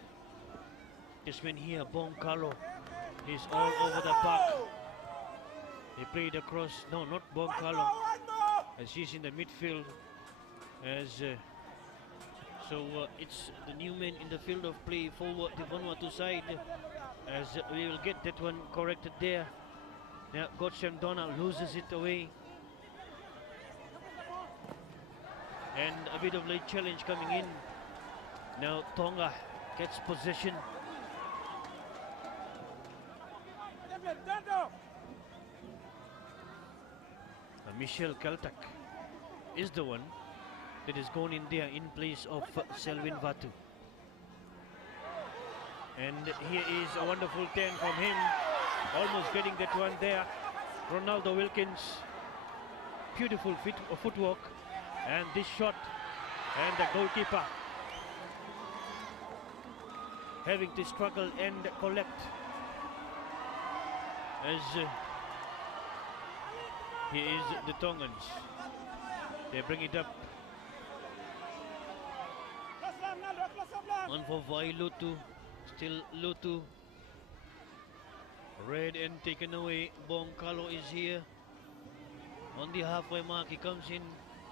This man here, Boncalo, is all over the park. He played across, no, not Boncalo, as he's in the midfield, as so it's the new man in the field of play for the Vanuatu side, as we will get that one corrected there. Now Gotchem Donna loses it away, and a bit of late challenge coming in. Now Tonga gets possession. Michel Kaltak is the one that is gone in there in place of Selvin Vatu. And here is a wonderful turn from him, almost getting that one there. Ronaldo Wilkins, beautiful footwork, and this shot, and the goalkeeper having to struggle and collect, as here is the Tongans. They bring it up. One for Vailutu, still Lutu. Read and taken away. Boncalo is here. On the halfway mark, he comes in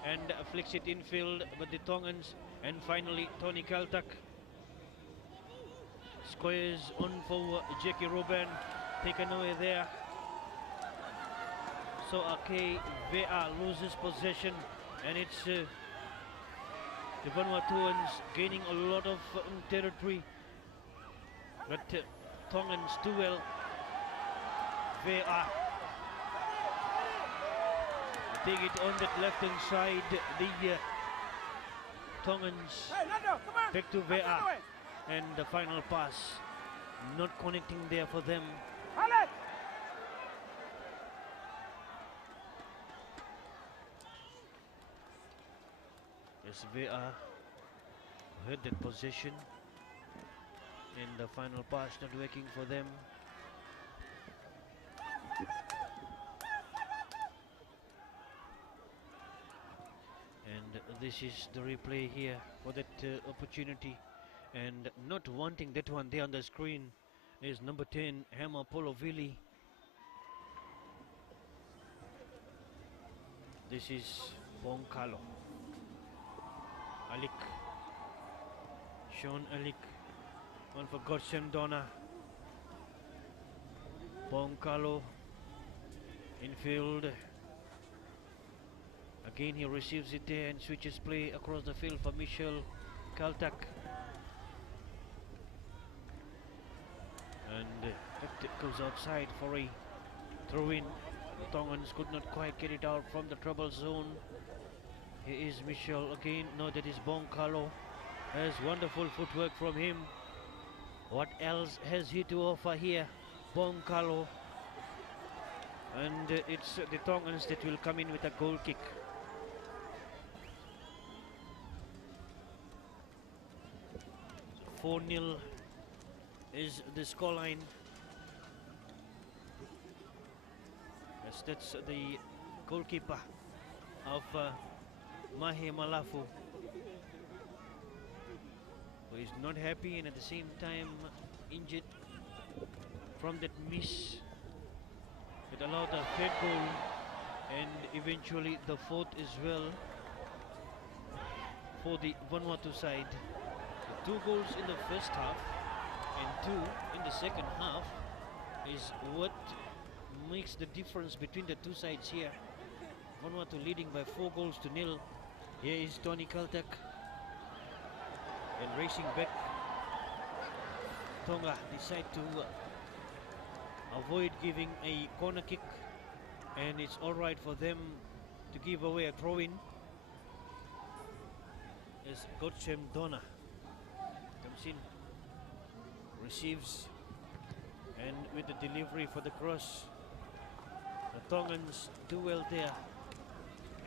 and flicks it infield, but the Tongans, and finally Tony Kaltak squares on for Jackie Ruben, taken away there. So Ake Vea loses possession, and it's the Vanuatuans gaining a lot of territory, but Tongans do well. Vea take it on that left hand side. The Tongans back to Vea, and the final pass not connecting there for them. Yes, Vea had that possession, and the final pass not working for them. And this is the replay here for that opportunity, and not wanting that one there on the screen is number 10, Hema Polovili. This is Boncalo. Alik, Sean Alik, one for Gotchem Donna. Boncalo, infield. Again he receives it there and switches play across the field for Michel Kaltak. And it goes outside for a throw-in. Tongans could not quite get it out from the trouble zone. Here is Michel again. No, that is Boncalo. There's wonderful footwork from him. What else has he to offer here? Boncalo. And it's the Tongans that will come in with a goal kick. So 4-0 is the scoreline. Yes, that's the goalkeeper of Mahe Malafu, who is not happy and at the same time injured from that miss that allowed a third goal and eventually the fourth as well for the Vanuatu side. 2 goals in the first half and 2 in the second half is what makes the difference between the two sides here. Vanuatu leading by 4-0. Here is Tony Kaltak and racing back. Tonga decide to avoid giving a corner kick, and it's all right for them to give away a throw-in as Gotchem Donna comes in, receives, and with the delivery for the cross, the Tongans do well there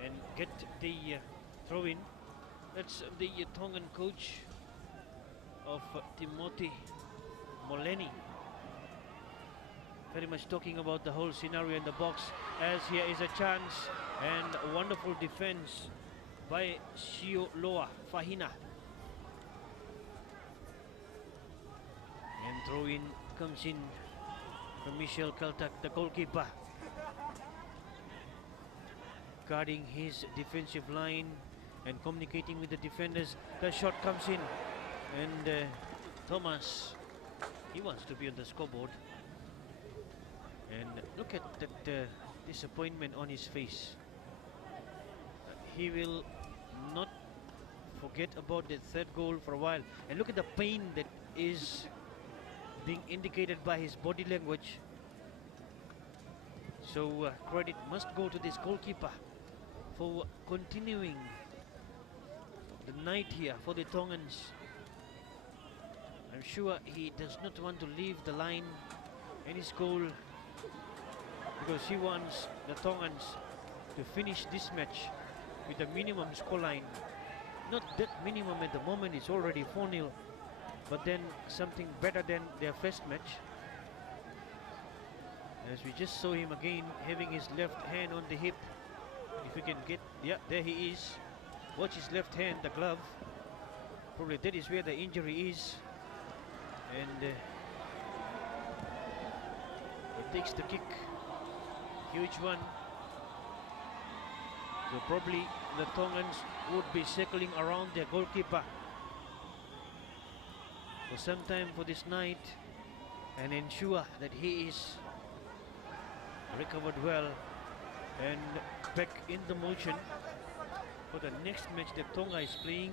and get the throw-in. That's the Tongan coach of Timothy Moleni, very much talking about the whole scenario in the box, as here is a chance and a wonderful defense by Sioloa Fahina. And throw-in comes in from Michel Kaltak, the goalkeeper, guarding his defensive line and communicating with the defenders. The shot comes in, and Thomas, he wants to be on the scoreboard. And look at that disappointment on his face. He will not forget about the third goal for a while. And look at the pain that is being indicated by his body language. So credit must go to this goalkeeper for continuing the night here for the Tongans. I'm sure he does not want to leave the line and his goal, because he wants the Tongans to finish this match with a minimum scoreline. Not that minimum at the moment, it's already 4-0, but then something better than their first match. As we just saw him again having his left hand on the hip. If we can get, yeah, there he is. Watch his left hand, the glove. Probably that is where the injury is. And he takes the kick. Huge one. So probably the Tongans would be circling around their goalkeeper for some time for this night and ensure that he is recovered well and back in the motion for the next match that Tonga is playing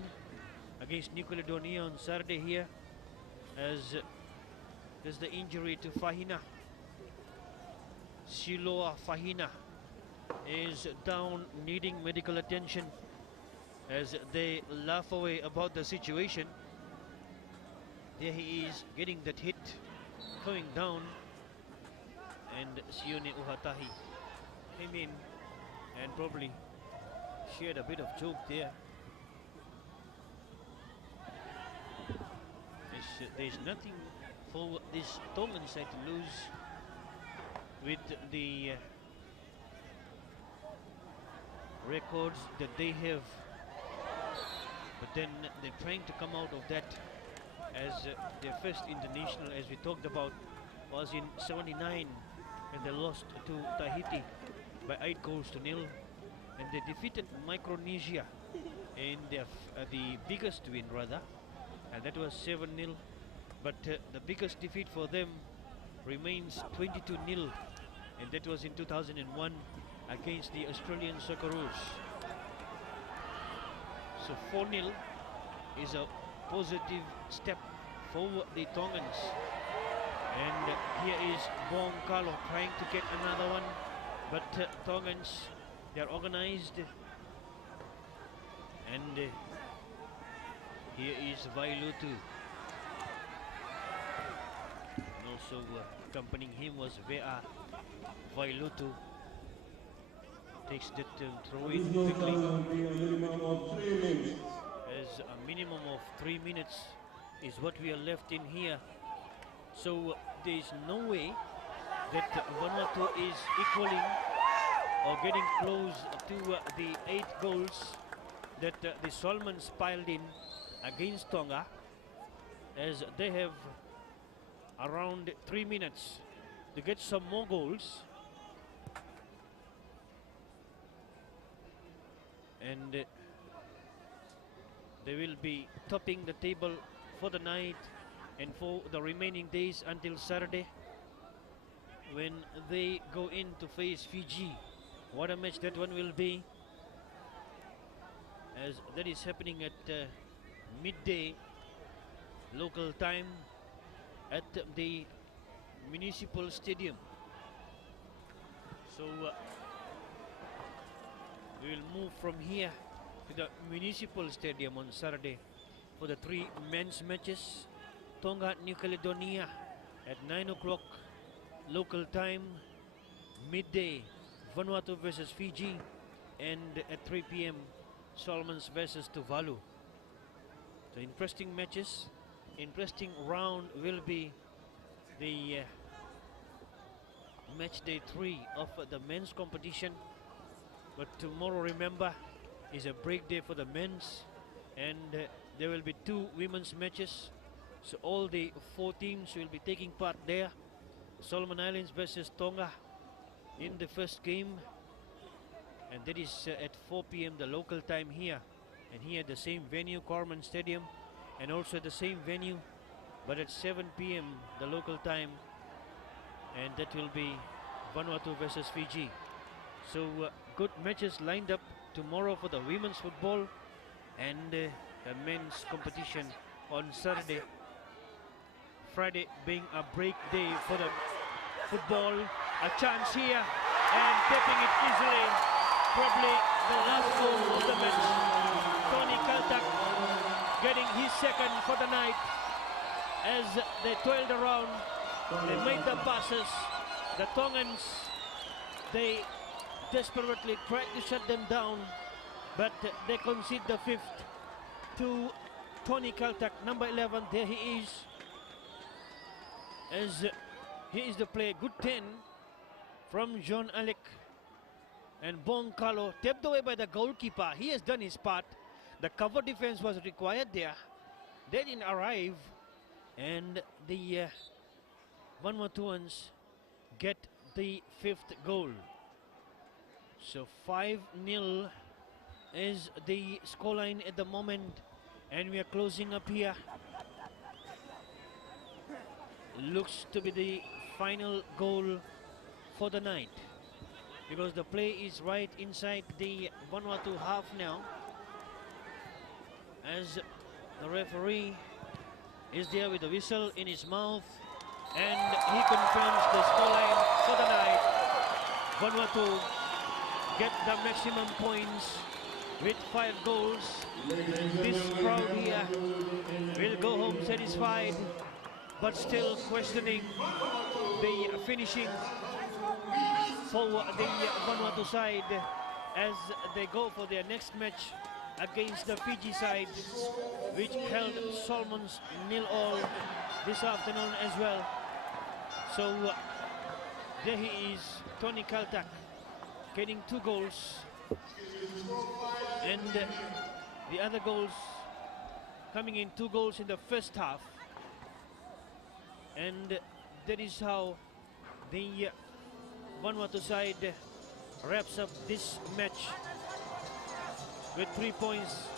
against New Caledonia on Saturday here, as there's the injury to Fahina. Siloa Fahina is down, needing medical attention, as they laugh away about the situation. There he is, getting that hit, going down, and Sione Uhatahi came in and probably shared a bit of joke there. There's nothing for this Tongan side to lose with the records that they have, but then they're trying to come out of that, as their first international, as we talked about, was in '79, and they lost to Tahiti by 8-0, and they defeated Micronesia in their the biggest win rather, and that was 7-0. But the biggest defeat for them remains 22-0, and that was in 2001 against the Australian Socceroos. So 4-0 is a positive step for the Tongans. And here is Bong Carlo trying to get another one, but Tongans, they're organized. And here is Vailutu. And also accompanying him was Vea Vanuatu takes that throw in quickly. As a minimum of 3 minutes is what we are left in here. So there is no way that Vanuatu is equaling or getting close to the 8 goals that the Solomons piled in against Tonga, as they have around 3 minutes to get some more goals. And they will be topping the table for the night and for the remaining days until Saturday, when they go in to face Fiji. What a match that one will be, as that is happening at midday local time at the municipal stadium. So we will move from here to the municipal stadium on Saturday for the 3 men's matches. Tonga, New Caledonia at 9 o'clock local time, midday Vanuatu versus Fiji, and at 3 p.m. Solomons versus Tuvalu. So interesting matches. Interesting round will be the match day 3 of the men's competition. But tomorrow, remember, is a break day for the men's, and there will be 2 women's matches. So all the 4 teams will be taking part there. Solomon Islands versus Tonga in the first game, and that is at 4 p.m. the local time here, and here at the same venue, Corman Stadium, and also at the same venue, but at 7 p.m. the local time, and that will be Vanuatu versus Fiji. So good matches lined up tomorrow for the women's football, and the men's competition on Saturday. Friday being a break day for the football. A chance here, and tapping it easily. Probably the last goal of the match. Tony Kaltak getting his second for the night. As they toiled around, they made the passes. The Tongans, they desperately tried to shut them down, but they concede the 5th to Tony Kaltak, number 11. There he is, as he is the player. Good 10 from John Alec, and Bong Kalo tapped away by the goalkeeper. He has done his part. The cover defense was required there. They didn't arrive, and the Vanuatuans get the 5th goal. So 5-0 is the scoreline at the moment, and we are closing up here. Looks to be the final goal for the night, because the play is right inside the Vanuatu half now, as the referee is there with a whistle in his mouth, and he confirms the scoreline for the night. Vanuatu get the maximum points with 5 goals. This crowd here will go home satisfied, but still questioning the finishing for the Vanuatu side as they go for their next match against the Fiji side, which held Solomons 0-0 this afternoon as well. So there he is, Tony Kaltak, getting 2 goals, and the other goals coming in, 2 goals in the first half. And that is how the Vanuatu side wraps up this match with 3 points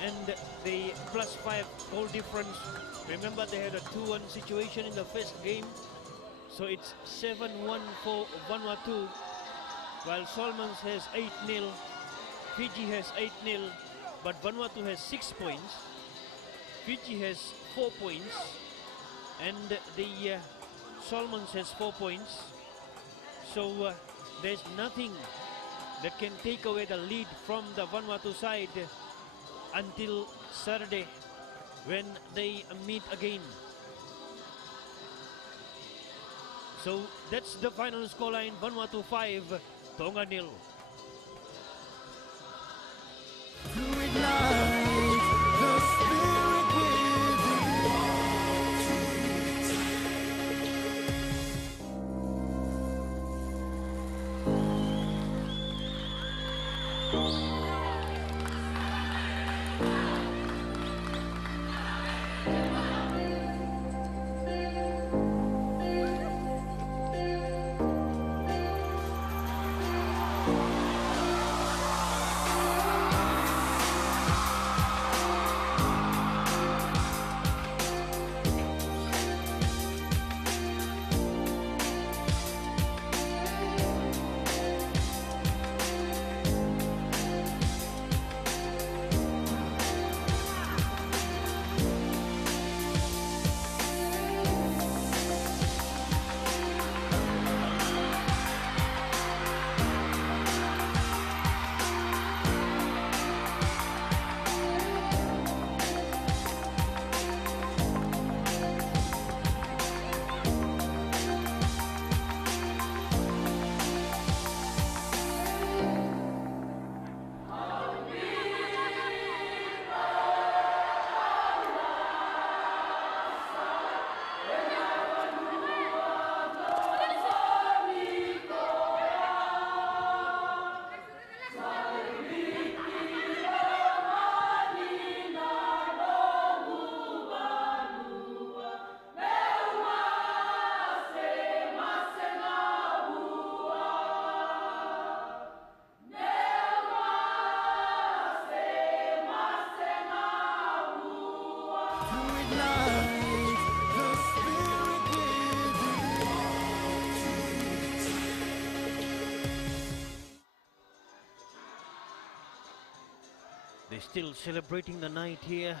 and the +5 goal difference. Remember, they had a 2-1 situation in the first game, so it's 7-1 for Vanuatu, while Solomons has 8-0, Fiji has 8-0, but Vanuatu has 6 points, Fiji has 4 points, and the Solomons has 4 points. So there's nothing that can take away the lead from the Vanuatu side until Saturday, when they meet again. So that's the final scoreline: Vanuatu 5, Tonga 0. They're still celebrating the night here.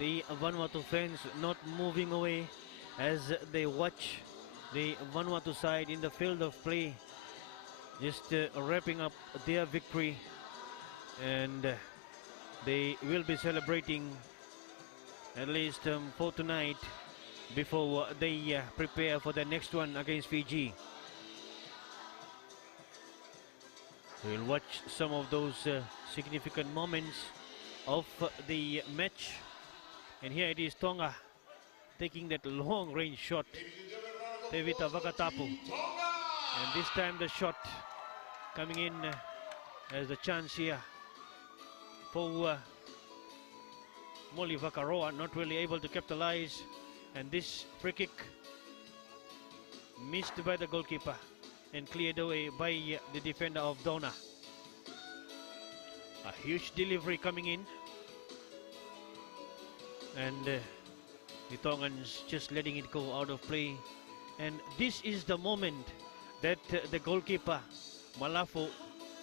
The Vanuatu fans not moving away as they watch the Vanuatu side in the field of play, just wrapping up their victory, and they will be celebrating at least for tonight before they prepare for the next one against Fiji. We'll watch some of those significant moments of the match. And here it is, Tonga taking that long range shot. Tevita Vakatapu. And this time the shot coming in as the chance here for Molly Vakaroa, not really able to capitalize. And this free kick missed by the goalkeeper and cleared away by the defender of Dona. A huge delivery coming in, and the Tongans just letting it go out of play. And this is the moment that the goalkeeper Malafo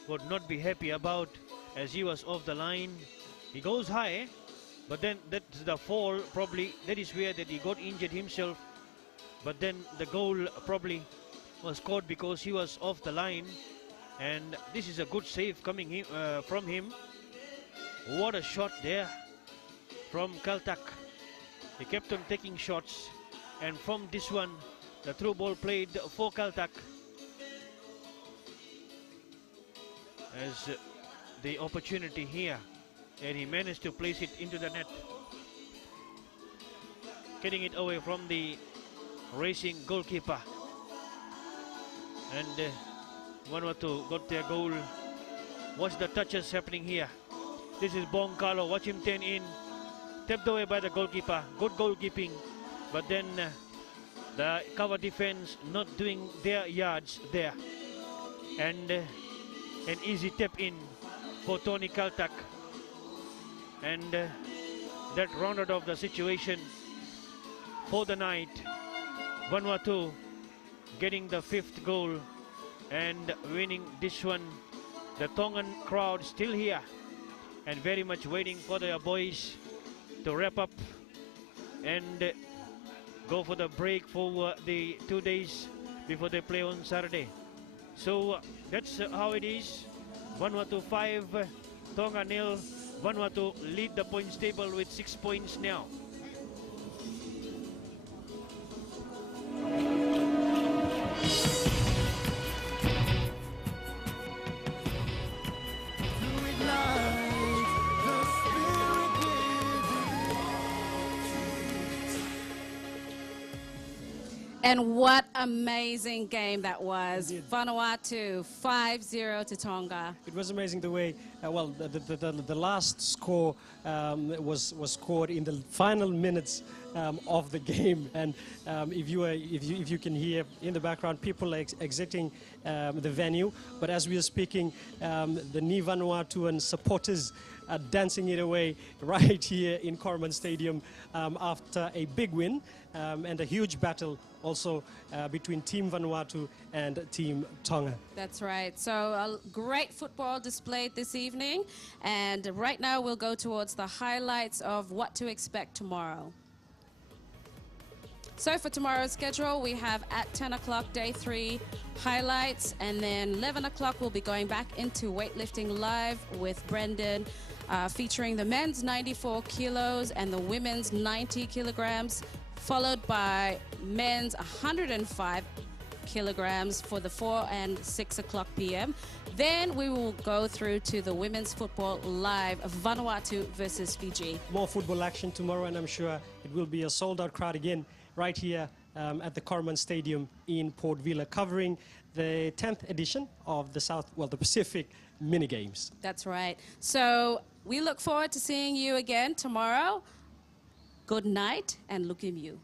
would not be happy about, as he was off the line. He goes high, but then that's the fall, probably that is where that he got injured himself. But then the goal probably was scored because he was off the line, and this is a good save coming from him. What a shot there from Kaltak. He kept on taking shots, and from this one the through ball played for Kaltak as the opportunity here, and he managed to place it into the net, getting it away from the racing goalkeeper. And Vanuatu got their goal. Watch the touches happening here. This is Bong Carlo. Watch him turn in. Tapped away by the goalkeeper. Good goalkeeping. But then the cover defense not doing their yards there. And an easy tap in for Tony Kaltak. And that rounded off the situation for the night. Vanuatu getting the 5th goal and winning this one. The Tongan crowd still here and very much waiting for their boys to wrap up and go for the break for the 2 days before they play on Saturday. So that's how it is. Vanuatu 5, Tonga 0. Vanuatu lead the points table with 6 points now. And what amazing game that was. Vanuatu 5-0 to Tonga. It was amazing the way, the last score was scored in the final minutes of the game. And if you can hear in the background, people are exiting the venue. But as we are speaking, the Ni Vanuatuan supporters are dancing it away right here in Corman Stadium after a big win and a huge battle also between Team Vanuatu and Team Tonga. That's right. So a great football displayed this evening. And right now we'll go towards the highlights of what to expect tomorrow. So for tomorrow's schedule, we have at 10 o'clock, day 3 highlights. And then 11 o'clock, we'll be going back into weightlifting live with Brendan, featuring the men's 94 kilos and the women's 90 kilograms, followed by men's 105 kilograms for the 4 and 6 o'clock p.m. Then we will go through to the women's football live, Vanuatu versus Fiji. More football action tomorrow, and I'm sure it will be a sold-out crowd again right here at the Corman Stadium in Port Vila, covering the 10th edition of the Pacific Mini Games. That's right. So we look forward to seeing you again tomorrow. Good night and look at you.